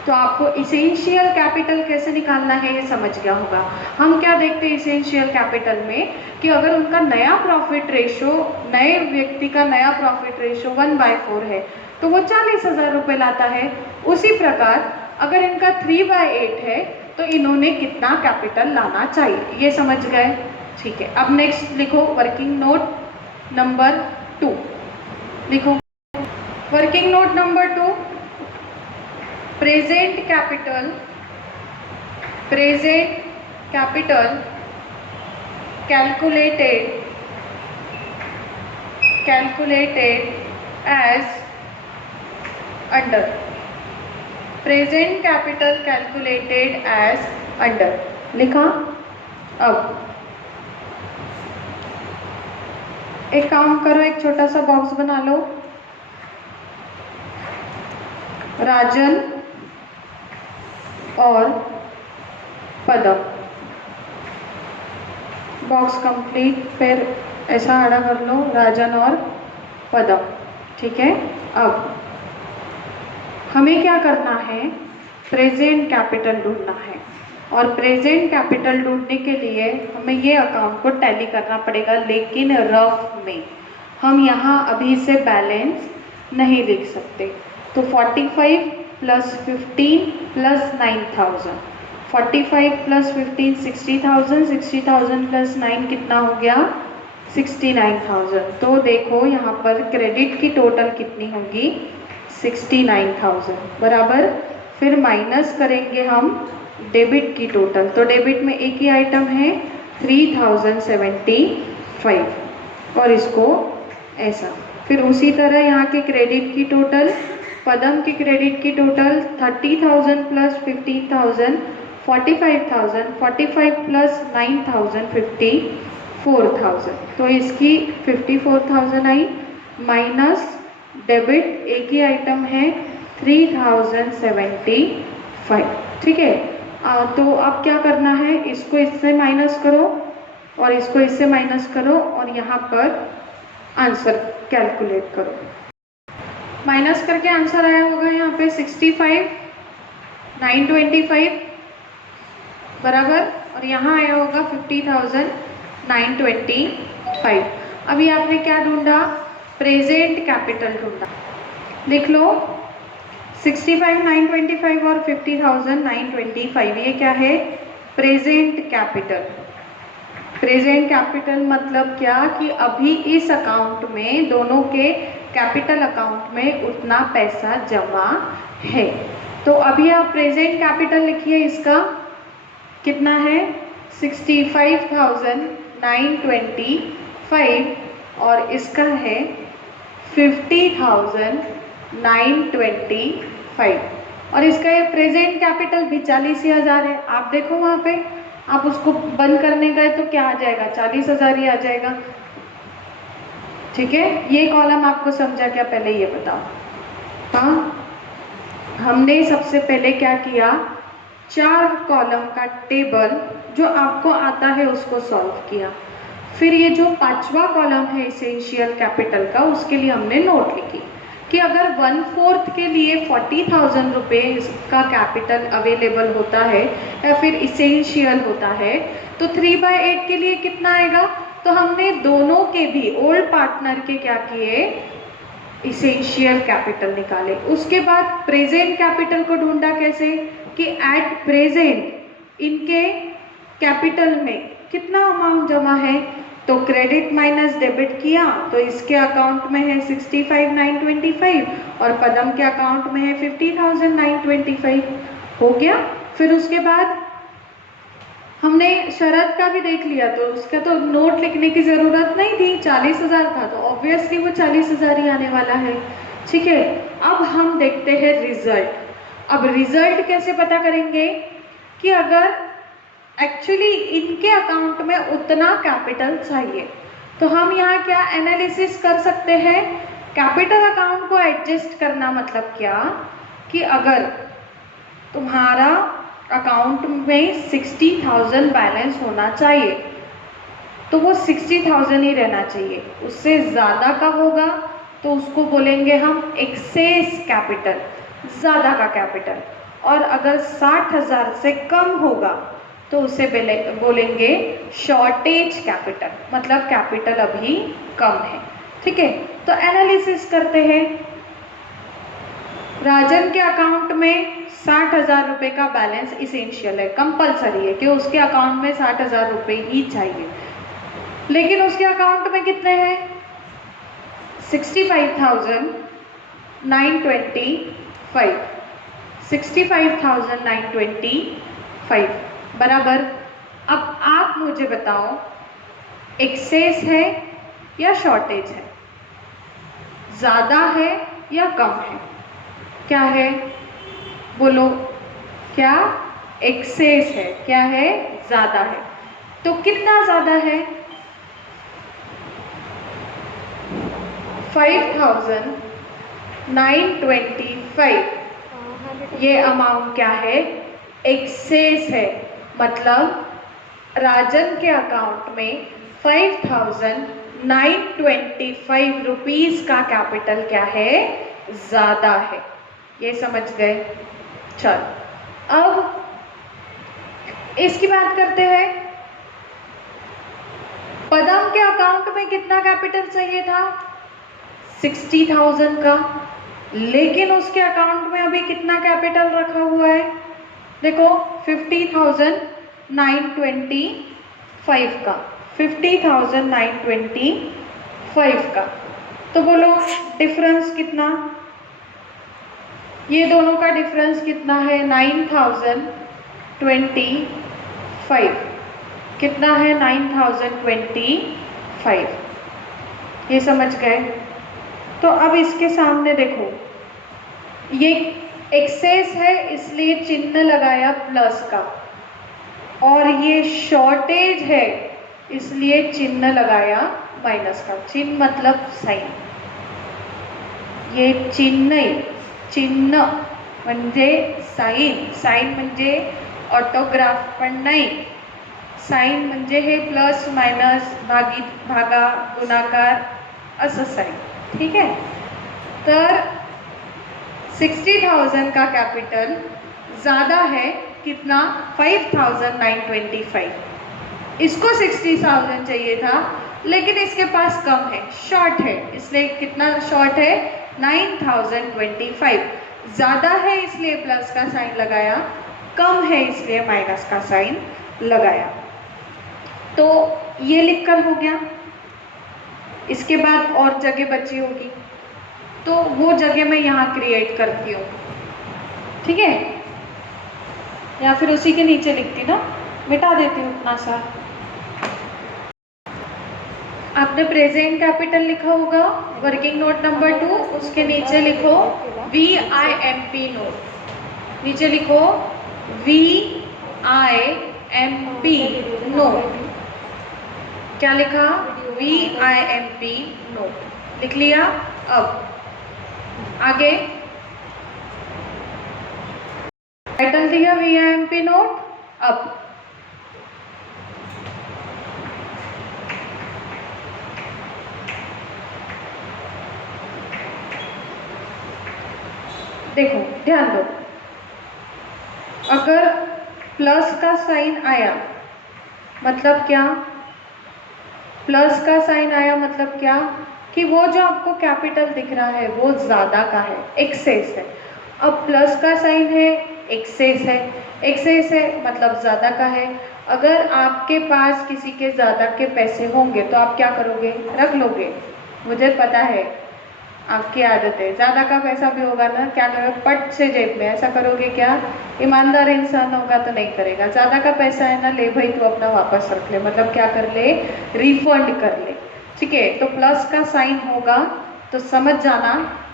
तो आपको इसेंशियल कैपिटल कैसे निकालना है ये समझ गया होगा। हम क्या देखते हैं इसेंशियल कैपिटल में कि अगर उनका नया प्रॉफिट रेशो, नए व्यक्ति का नया प्रॉफिट रेशो 1/4 है तो वो 40,000 रुपये लाता है। उसी प्रकार अगर इनका 3/8 है तो इन्होंने कितना कैपिटल लाना चाहिए, ये समझ गए। ठीक है, अब नेक्स्ट लिखो वर्किंग नोट नंबर 2। लिखो working note number 2, present capital, present capital calculated, calculated as under, present capital calculated as under लिखा। अब एक काम करो, एक छोटा सा बॉक्स बना लो, राजन और पदम, बॉक्स कंप्लीट। फिर ऐसा आड़ा कर लो, राजन और पदम। ठीक है, अब हमें क्या करना है, प्रेजेंट कैपिटल ढूंढना है। और प्रेजेंट कैपिटल ढूंढने के लिए हमें ये अकाउंट को टैली करना पड़ेगा, लेकिन रफ में। हम यहाँ अभी से बैलेंस नहीं लिख सकते। तो 45 + 15 + 9,000, 45 + 15 60,000, 60,000 + 9 कितना हो गया? 69,000। तो देखो यहाँ पर क्रेडिट की टोटल कितनी होगी? 69,000 बराबर। फिर माइनस करेंगे हम डेबिट की टोटल, तो डेबिट में एक ही आइटम है 3,075, और इसको ऐसा। फिर उसी तरह यहाँ के क्रेडिट की टोटल, पदम की क्रेडिट की टोटल 30,000 + 15,000 45,000, 45 + 9,000 54,000। तो इसकी 54,000 आई, माइनस डेबिट एक ही आइटम है 3,075। ठीक है, तो अब क्या करना है, इसको इससे माइनस करो और इसको इससे माइनस करो और यहाँ पर आंसर कैलकुलेट करो। माइनस करके आंसर आया होगा यहाँ पे 65,925 बराबर, और यहाँ आया होगा 50,925। अभी आपने क्या ढूंढा? प्रेजेंट कैपिटल ढूंढा। लिख लो 65,925 और 50,925, ये क्या है? Present capital. प्रेजेंट कैपिटल मतलब क्या कि अभी इस अकाउंट में, दोनों के कैपिटल अकाउंट में उतना पैसा जमा है। तो अभी आप प्रेजेंट कैपिटल लिखिए, इसका कितना है? 65,925 और इसका है 50,925, और इसका ये प्रेजेंट कैपिटल भी 40,000 है। आप देखो वहाँ पे, आप उसको बंद करने गए तो क्या आ जाएगा? 40,000 ही आ जाएगा। ठीक है, ये कॉलम आपको समझा क्या? पहले ये बताओ। हाँ, हमने सबसे पहले क्या किया, 4 कॉलम का टेबल जो आपको आता है उसको सॉल्व किया। फिर ये जो 5वां कॉलम है इसेंशियल कैपिटल का, उसके लिए हमने नोट लिखी कि अगर 1/4 के लिए 40,000 रुपये इसका कैपिटल अवेलेबल होता है या फिर इसेंशियल होता है, तो 3/8 के लिए कितना आएगा। तो हमने दोनों के भी ओल्ड पार्टनर के क्या किए, इसेंशियल कैपिटल निकाले। उसके बाद प्रेजेंट कैपिटल को ढूंढा कैसे कि एट प्रेजेंट इनके कैपिटल में कितना अमाउंट जमा है, तो क्रेडिट माइनस डेबिट किया तो इसके अकाउंट में है 65,925 और पदम के अकाउंट में है 50,925 हो गया। फिर उसके बाद हमने शरत का भी देख लिया, तो उसका तो नोट लिखने की ज़रूरत नहीं थी, 40,000 था तो ऑब्वियसली वो 40,000 ही आने वाला है। ठीक है, अब हम देखते हैं रिजल्ट। अब रिजल्ट कैसे पता करेंगे कि अगर एक्चुअली इनके अकाउंट में उतना कैपिटल चाहिए, तो हम यहाँ क्या एनालिसिस कर सकते हैं, कैपिटल अकाउंट को एडजस्ट करना। मतलब क्या कि अगर तुम्हारा अकाउंट में 60,000 बैलेंस होना चाहिए तो वो 60,000 ही रहना चाहिए। उससे ज़्यादा का होगा तो उसको बोलेंगे हम एक्सेस कैपिटल, ज़्यादा का कैपिटल। और अगर 60,000 से कम होगा तो उसे बोलेंगे शॉर्टेज कैपिटल, मतलब कैपिटल अभी कम है। ठीक है, तो एनालिसिस करते हैं। राजन के अकाउंट में 60,000 रुपये का बैलेंस इसेंशियल है, कंपलसरी है कि उसके अकाउंट में 60,000 रुपये ही चाहिए। लेकिन उसके अकाउंट में कितने हैं, 65,925, 65,925 बराबर। अब आप मुझे बताओ एक्सेस है या शॉर्टेज है, ज़्यादा है या कम है, क्या है बोलो, क्या एक्सेस है, क्या है ज़्यादा है। तो कितना ज़्यादा है, 5,925, ये अमाउंट क्या है, एक्सेस है। मतलब राजन के अकाउंट में 5,925 रुपीज़ का कैपिटल क्या है, ज़्यादा है। ये समझ गए। चल अब इसकी बात करते हैं। पदम के अकाउंट में कितना कैपिटल चाहिए था, 60,000 का, लेकिन उसके अकाउंट में अभी कितना कैपिटल रखा हुआ है, देखो 50,925 का, 50,925 का। तो बोलो डिफरेंस कितना, ये दोनों का डिफरेंस कितना है, 9,025, कितना है 9,025, ये समझ गए। तो अब इसके सामने देखो, ये एक्सेस है इसलिए चिन्ह लगाया प्लस का, और ये शॉर्टेज है इसलिए चिन्ह लगाया माइनस का। चिन्ह मतलब साइन, ये चिन्ह म्हणजे साइन, साइन म्हणजे ऑटोग्राफ पण नाही, साइन म्हणजे हे प्लस मायनस भागा गुणाकार असं साइन। ठीक है, तर 60,000 का कैपिटल ज़्यादा है, कितना 5,925, इसको 60,000 चाहिए था लेकिन इसके पास कम है, शॉर्ट है, इसलिए कितना शॉर्ट है 9,025। ज़्यादा है इसलिए प्लस का साइन लगाया, कम है इसलिए माइनस का साइन लगाया। तो ये लिखकर हो गया। इसके बाद और जगह बची होगी तो वो जगह मैं यहाँ क्रिएट करती हूँ। ठीक है, या फिर उसी के नीचे लिखती ना, मिटा देती हूँ उतना सा। आपने प्रेजेंट कैपिटल लिखा होगा, वर्किंग नोट नंबर 2, उसके नीचे लिखो VIMP नोट, नीचे लिखो VIMP नोट। क्या लिखा, VIMP नोट लिख लिया। अब आगे टाइटल दिया VIMP नोट। अब देखो, ध्यान दो, अगर प्लस का साइन आया मतलब क्या, प्लस का साइन आया मतलब क्या कि वो जो आपको कैपिटल दिख रहा है वो ज़्यादा का है, एक्सेस है। अब प्लस का साइन है, एक्सेस है, एक्सेस है मतलब ज़्यादा का है। अगर आपके पास किसी के ज़्यादा के पैसे होंगे तो आप क्या करोगे, रख लोगे। मुझे पता है आपकी आदत है, ज़्यादा का पैसा भी होगा ना, क्या करोगे, पट से जेब में, ऐसा करोगे क्या? ईमानदार इंसान होगा तो नहीं करेगा। ज़्यादा का पैसा है ना, ले भाई तू अपना वापस रख ले, मतलब क्या कर ले, रिफंड कर ले। ठीक है, तो प्लस का साइन होगा तो समझ जाना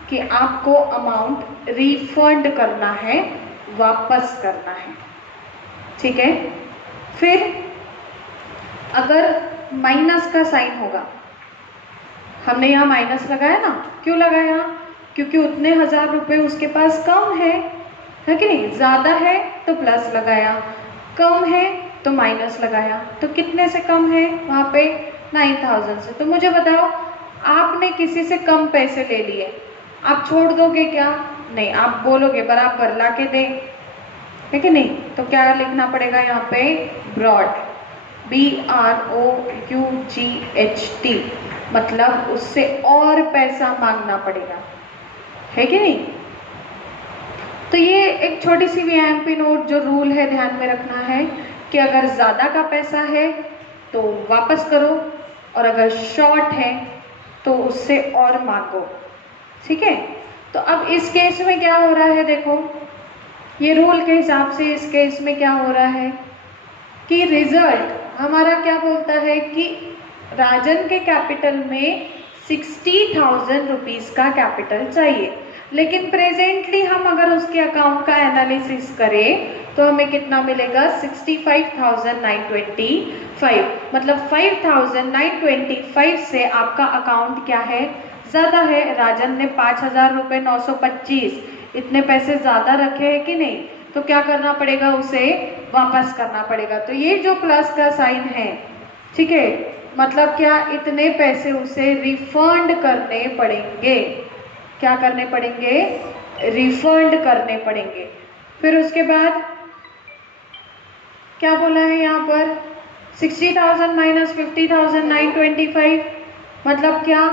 कि आपको अमाउंट रिफंड करना है, वापस करना है। ठीक है, फिर अगर माइनस का साइन होगा, हमने यहाँ माइनस लगाया ना, क्यों लगाया, क्योंकि उतने 1000 रुपये उसके पास कम है कि नहीं, ज़्यादा है तो प्लस लगाया, कम है तो माइनस लगाया। तो कितने से कम है वहाँ पे, 9000 से। तो मुझे बताओ, आपने किसी से कम पैसे ले लिए, आप छोड़ दोगे क्या? नहीं, आप बोलोगे बराबर ला के दे, है कि नहीं। तो क्या लिखना पड़ेगा यहाँ पे, ब्रॉड, BROUGHT, मतलब उससे और पैसा मांगना पड़ेगा, है कि नहीं। तो ये एक छोटी सी VIMP नोट जो रूल है ध्यान में रखना है कि अगर ज़्यादा का पैसा है तो वापस करो, और अगर शॉर्ट है तो उससे और मांगो। ठीक है, तो अब इस केस में क्या हो रहा है, देखो ये रूल के हिसाब से इस केस में क्या हो रहा है कि रिजल्ट हमारा क्या बोलता है कि राजन के कैपिटल में 60,000 रुपीज़ का कैपिटल चाहिए, लेकिन प्रेजेंटली हम अगर उसके अकाउंट का एनालिसिस करें तो हमें कितना मिलेगा, 65,925, मतलब 5,925 से आपका अकाउंट क्या है, ज़्यादा है। राजन ने 5,000 रुपये 925, इतने पैसे ज़्यादा रखे हैं कि नहीं, तो क्या करना पड़ेगा, उसे वापस करना पड़ेगा। तो ये जो प्लस का साइन है, ठीक है, मतलब क्या, इतने पैसे उसे रिफंड करने पड़ेंगे। क्या करने पड़ेंगे, रिफंड करने पड़ेंगे। फिर उसके बाद क्या बोला है यहाँ पर, 60,000 माइनस 50,925, मतलब क्या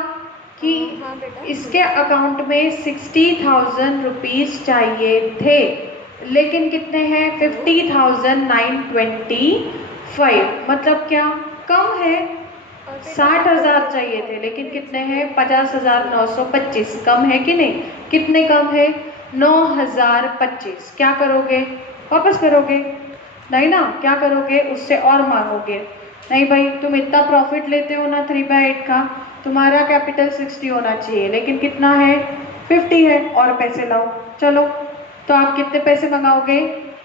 कि हाँ बेटा, इसके अकाउंट में 60,000 रुपीज़ चाहिए थे, लेकिन कितने हैं, 50,925, मतलब क्या, कम है। 60,000 चाहिए थे लेकिन कितने हैं, 50,925, कम है कि नहीं, कितने कम है, 9,025। क्या करोगे, वापस करोगे, नहीं ना, क्या करोगे, उससे और मांगोगे। नहीं भाई, तुम इतना प्रॉफिट लेते हो ना 3/8 का, तुम्हारा कैपिटल 60 होना चाहिए, लेकिन कितना है, 50 है, और पैसे लाओ। चलो, तो आप कितने पैसे मंगाओगे,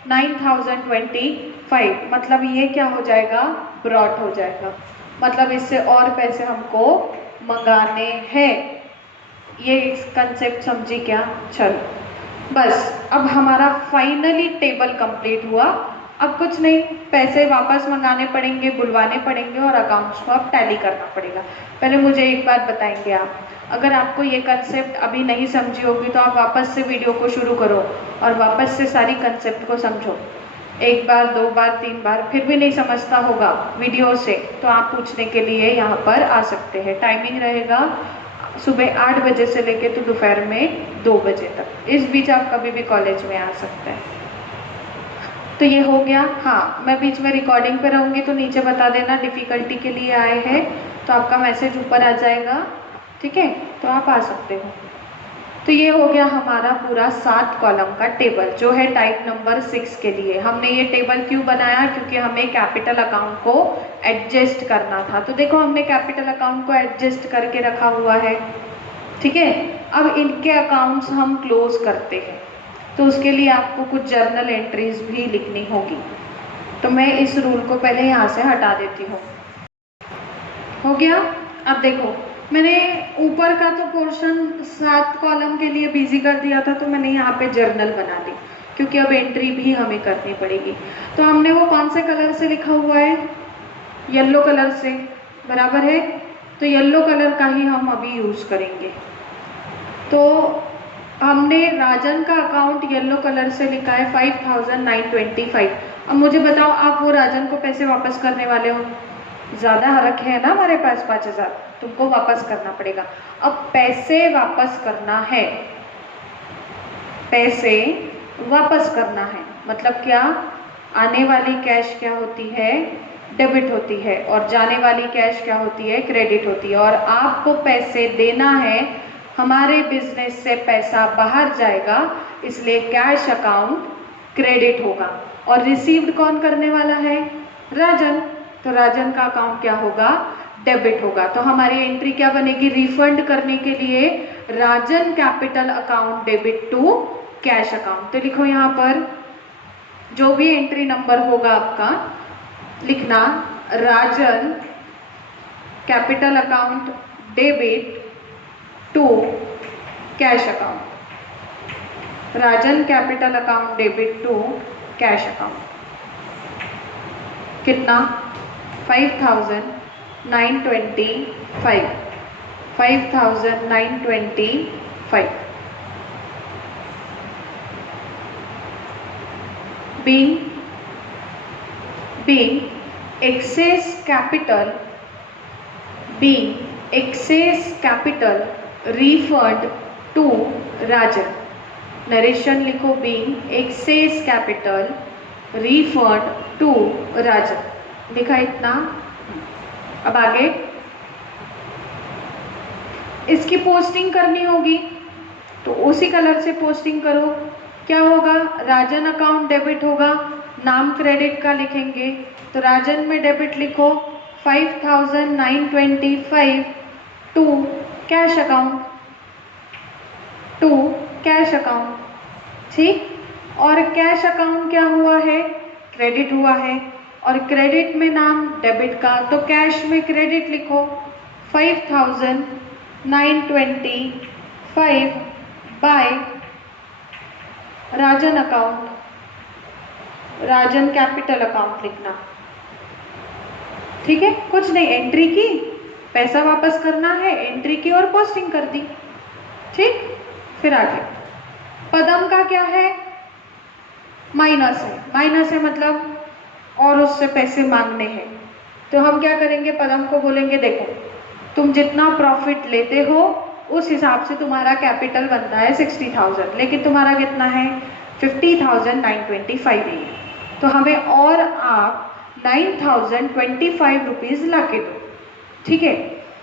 9,025, मतलब ये क्या हो जाएगा, ब्रॉट हो जाएगा, मतलब इससे और पैसे हमको मंगाने हैं। ये कंसेप्ट समझी क्या, चलो बस, अब हमारा फाइनली टेबल कंप्लीट हुआ। अब कुछ नहीं, पैसे वापस मंगाने पड़ेंगे, बुलवाने पड़ेंगे, और अकाउंट्स को अब टैली करना पड़ेगा। पहले मुझे एक बात बताएंगे आप, अगर आपको ये कंसेप्ट अभी नहीं समझी होगी तो आप वापस से वीडियो को शुरू करो और वापस से सारी कंसेप्ट को समझो, एक बार, 2 बार, 3 बार, फिर भी नहीं समझता होगा वीडियो से, तो आप पूछने के लिए यहाँ पर आ सकते हैं। टाइमिंग रहेगा सुबह 8 बजे से लेके तो दोपहर में 2 बजे तक, इस बीच आप कभी भी कॉलेज में आ सकते हैं। तो ये हो गया। हाँ, मैं बीच में रिकॉर्डिंग पे रहूँगी तो नीचे बता देना डिफ़िकल्टी के लिए आए हैं, तो आपका मैसेज ऊपर आ जाएगा, ठीक है, तो आप आ सकते हो। तो ये हो गया हमारा पूरा 7 कॉलम का टेबल जो है टाइप नंबर 6 के लिए। हमने ये टेबल क्यों बनाया, क्योंकि हमें कैपिटल अकाउंट को एडजस्ट करना था। तो देखो, हमने कैपिटल अकाउंट को एडजस्ट करके रखा हुआ है, ठीक है। अब इनके अकाउंट्स हम क्लोज करते हैं, तो उसके लिए आपको कुछ जर्नल एंट्रीज भी लिखनी होगी। तो मैं इस रूल को पहले यहाँ से हटा देती हूँ। हो गया। अब देखो, मैंने ऊपर का तो पोर्शन 7 कॉलम के लिए बिजी कर दिया था, तो मैंने यहाँ पे जर्नल बना दी, क्योंकि अब एंट्री भी हमें करनी पड़ेगी। तो हमने वो कौन से कलर से लिखा हुआ है, येलो कलर से, बराबर है। तो येलो कलर का ही हम अभी यूज करेंगे। तो हमने राजन का अकाउंट येलो कलर से लिखा है 5,925। अब मुझे बताओ, आप वो राजन को पैसे वापस करने वाले हो, ज़्यादा हरक है ना हमारे पास 5,000, तुमको वापस करना पड़ेगा। अब पैसे वापस करना है, पैसे वापस करना है मतलब क्या, आने वाली कैश क्या होती है, डेबिट होती है, और जाने वाली कैश क्या होती है, क्रेडिट होती है। और आपको पैसे देना है, हमारे बिजनेस से पैसा बाहर जाएगा, इसलिए कैश अकाउंट क्रेडिट होगा। और रिसीव्ड कौन करने वाला है, राजन, तो राजन का अकाउंट क्या होगा, डेबिट होगा। तो हमारी एंट्री क्या बनेगी, रिफंड करने के लिए Rajan capital account debit to cash account. तो लिखो यहाँ पर जो भी एंट्री नंबर होगा आपका लिखना, Rajan capital account debit to cash account, Rajan capital account debit to cash account. कितना, 5,925, 5,925। being excess capital refund to Rajan. Narration लिखो, being excess capital refund to Rajan, लिखा इतना। अब आगे इसकी पोस्टिंग करनी होगी, तो उसी कलर से पोस्टिंग करो। क्या होगा, राजन अकाउंट डेबिट होगा, नाम क्रेडिट का लिखेंगे, तो राजन में डेबिट लिखो 5,925 to cash account, to cash account, ठीक। और कैश अकाउंट क्या हुआ है, क्रेडिट हुआ है, और क्रेडिट में नाम डेबिट का, तो कैश में क्रेडिट लिखो 5,925 बाय राजन अकाउंट, राजन कैपिटल अकाउंट लिखना, ठीक है। कुछ नहीं, एंट्री की, पैसा वापस करना है, एंट्री की और पोस्टिंग कर दी, ठीक। फिर आगे पदम का क्या है, माइनस है, माइनस है मतलब और उससे पैसे मांगने हैं। तो हम क्या करेंगे, पदम को बोलेंगे देखो तुम जितना प्रॉफिट लेते हो उस हिसाब से तुम्हारा कैपिटल बनता है 60,000, लेकिन तुम्हारा कितना है 50,925 ही है, तो हमें और आप 9,025 रुपीज़ ला के दो, ठीक है।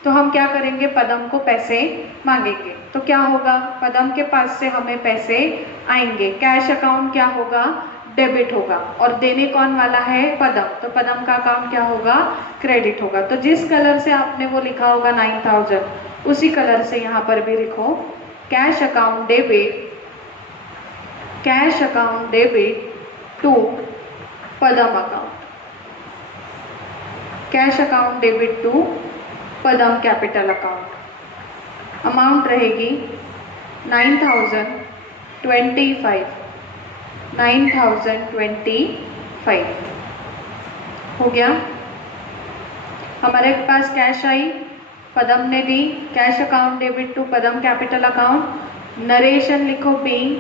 तो हम क्या करेंगे, पदम को पैसे मांगेंगे, तो क्या होगा, पदम के पास से हमें पैसे आएंगे, कैश अकाउंट क्या होगा, डेबिट होगा, और देने कौन वाला है, पदम, तो पदम का अकाउंट क्या होगा, क्रेडिट होगा। तो जिस कलर से आपने वो लिखा होगा 9,000, उसी कलर से यहाँ पर भी लिखो cash account debit, cash account debit to Padam account, cash account debit to Padam capital account. Amount रहेगी 9,025, 9,025 हो गया। हमारे पास कैश आई, पदम ने दी, cash account debit to Padam capital account. Narration लिखो, being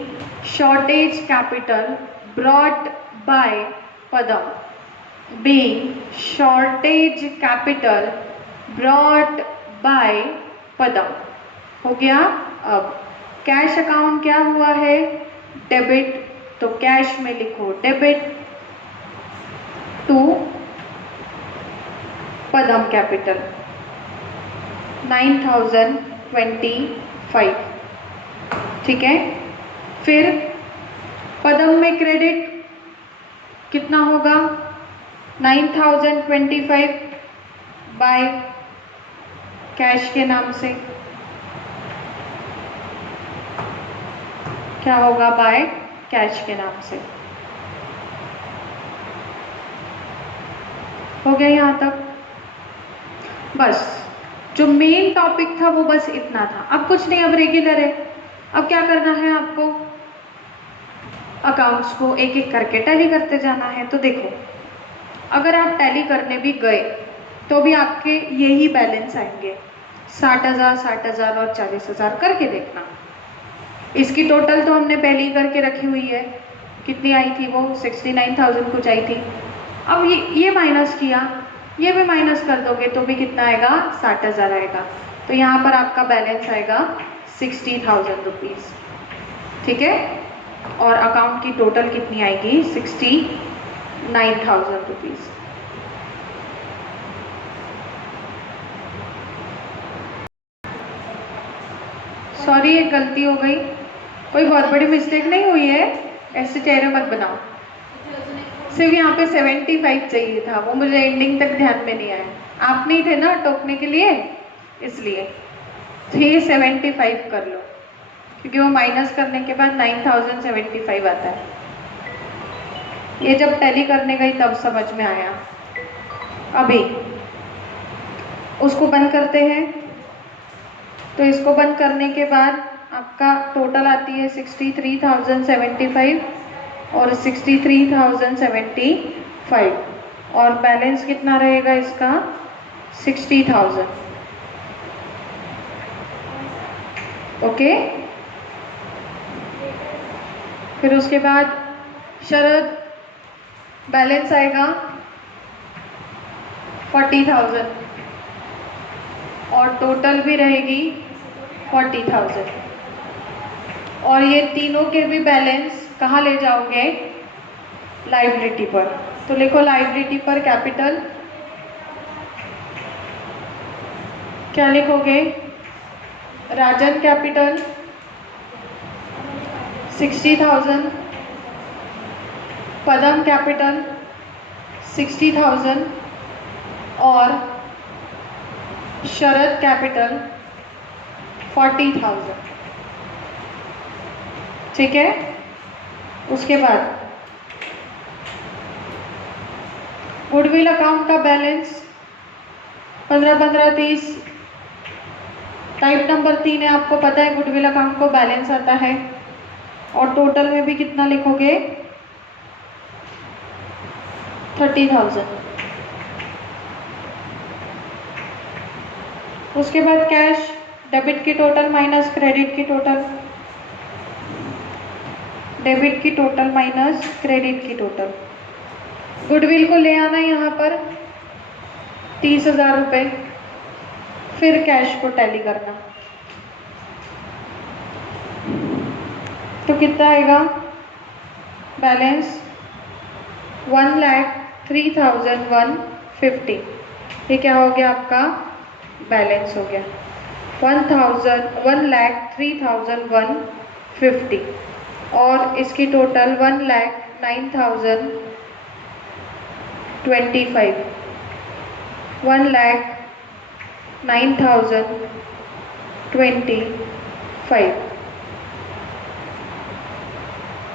shortage capital brought by Padam, being shortage capital brought by Padam हो गया। अब कैश अकाउंट क्या हुआ है, डेबिट, तो कैश में लिखो डेबिट टू पदम कैपिटल 9,025, ठीक है। फिर पदम में क्रेडिट कितना होगा, 9,025 बाय कैश के नाम से क्या होगा, बाय कैश के नाम से। हो गया यहाँ तक, बस जो मेन टॉपिक था वो बस इतना था। अब कुछ नहीं, अब रेगुलर है। अब क्या करना है आपको, अकाउंट्स को एक एक करके टैली करते जाना है। तो देखो, अगर आप टैली करने भी गए तो भी आपके यही बैलेंस आएंगे, 60,000, 60,000 और 40,000 करके देखना। इसकी टोटल तो हमने पहले ही करके रखी हुई है, कितनी आई थी वो 69,000 कुछ आई थी। अब ये माइनस किया, ये भी माइनस कर दोगे तो भी कितना आएगा, 60,000 आएगा। तो यहाँ पर आपका बैलेंस आएगा 60,000 रुपीज़, ठीक है। और अकाउंट की टोटल कितनी आएगी, 69,000 रुपीज़। सॉरी, एक गलती हो गई, कोई बहुत बड़ी मिस्टेक नहीं हुई है, ऐसे चेहरे मत बनाओ। सिर्फ यहाँ पे 75 चाहिए था, वो मुझे एंडिंग तक ध्यान में नहीं आया। आप नहीं थे ना टोकने के लिए, इसलिए। तो ये 75 कर लो, क्योंकि वो माइनस करने के बाद 9,075 आता है। ये जब टैली करने गई तब समझ में आया। अभी उसको बंद करते हैं। तो इसको बंद करने के बाद आपका टोटल आती है 63,075 और 63,075 और बैलेंस कितना रहेगा इसका, 60,000। ओके। फिर उसके बाद शरद बैलेंस आएगा 40,000 और टोटल भी रहेगी 40,000। और ये तीनों के भी बैलेंस कहाँ ले जाओगे, लायबिलिटी पर। तो लिखो लायबिलिटी पर कैपिटल, क्या लिखोगे, राजन कैपिटल 60,000, पदम कैपिटल 60,000 और शरद कैपिटल 40,000, ठीक है। उसके बाद गुडविल अकाउंट का बैलेंस 15, 15, 30। टाइप नंबर 3 है, आपको पता है गुडविल अकाउंट को बैलेंस आता है। और टोटल में भी कितना लिखोगे, 30,000। उसके बाद कैश, डेबिट की टोटल माइनस क्रेडिट की टोटल, डेबिट की टोटल माइनस क्रेडिट की टोटल। गुडविल को ले आना यहाँ पर 30,000 रुपये, फिर कैश को टैली करना। तो कितना आएगा बैलेंस, 1,03,150। ये क्या हो गया, आपका बैलेंस हो गया 1,03,150 और इसकी टोटल 1,09,025, 1,09,025।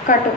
काटो।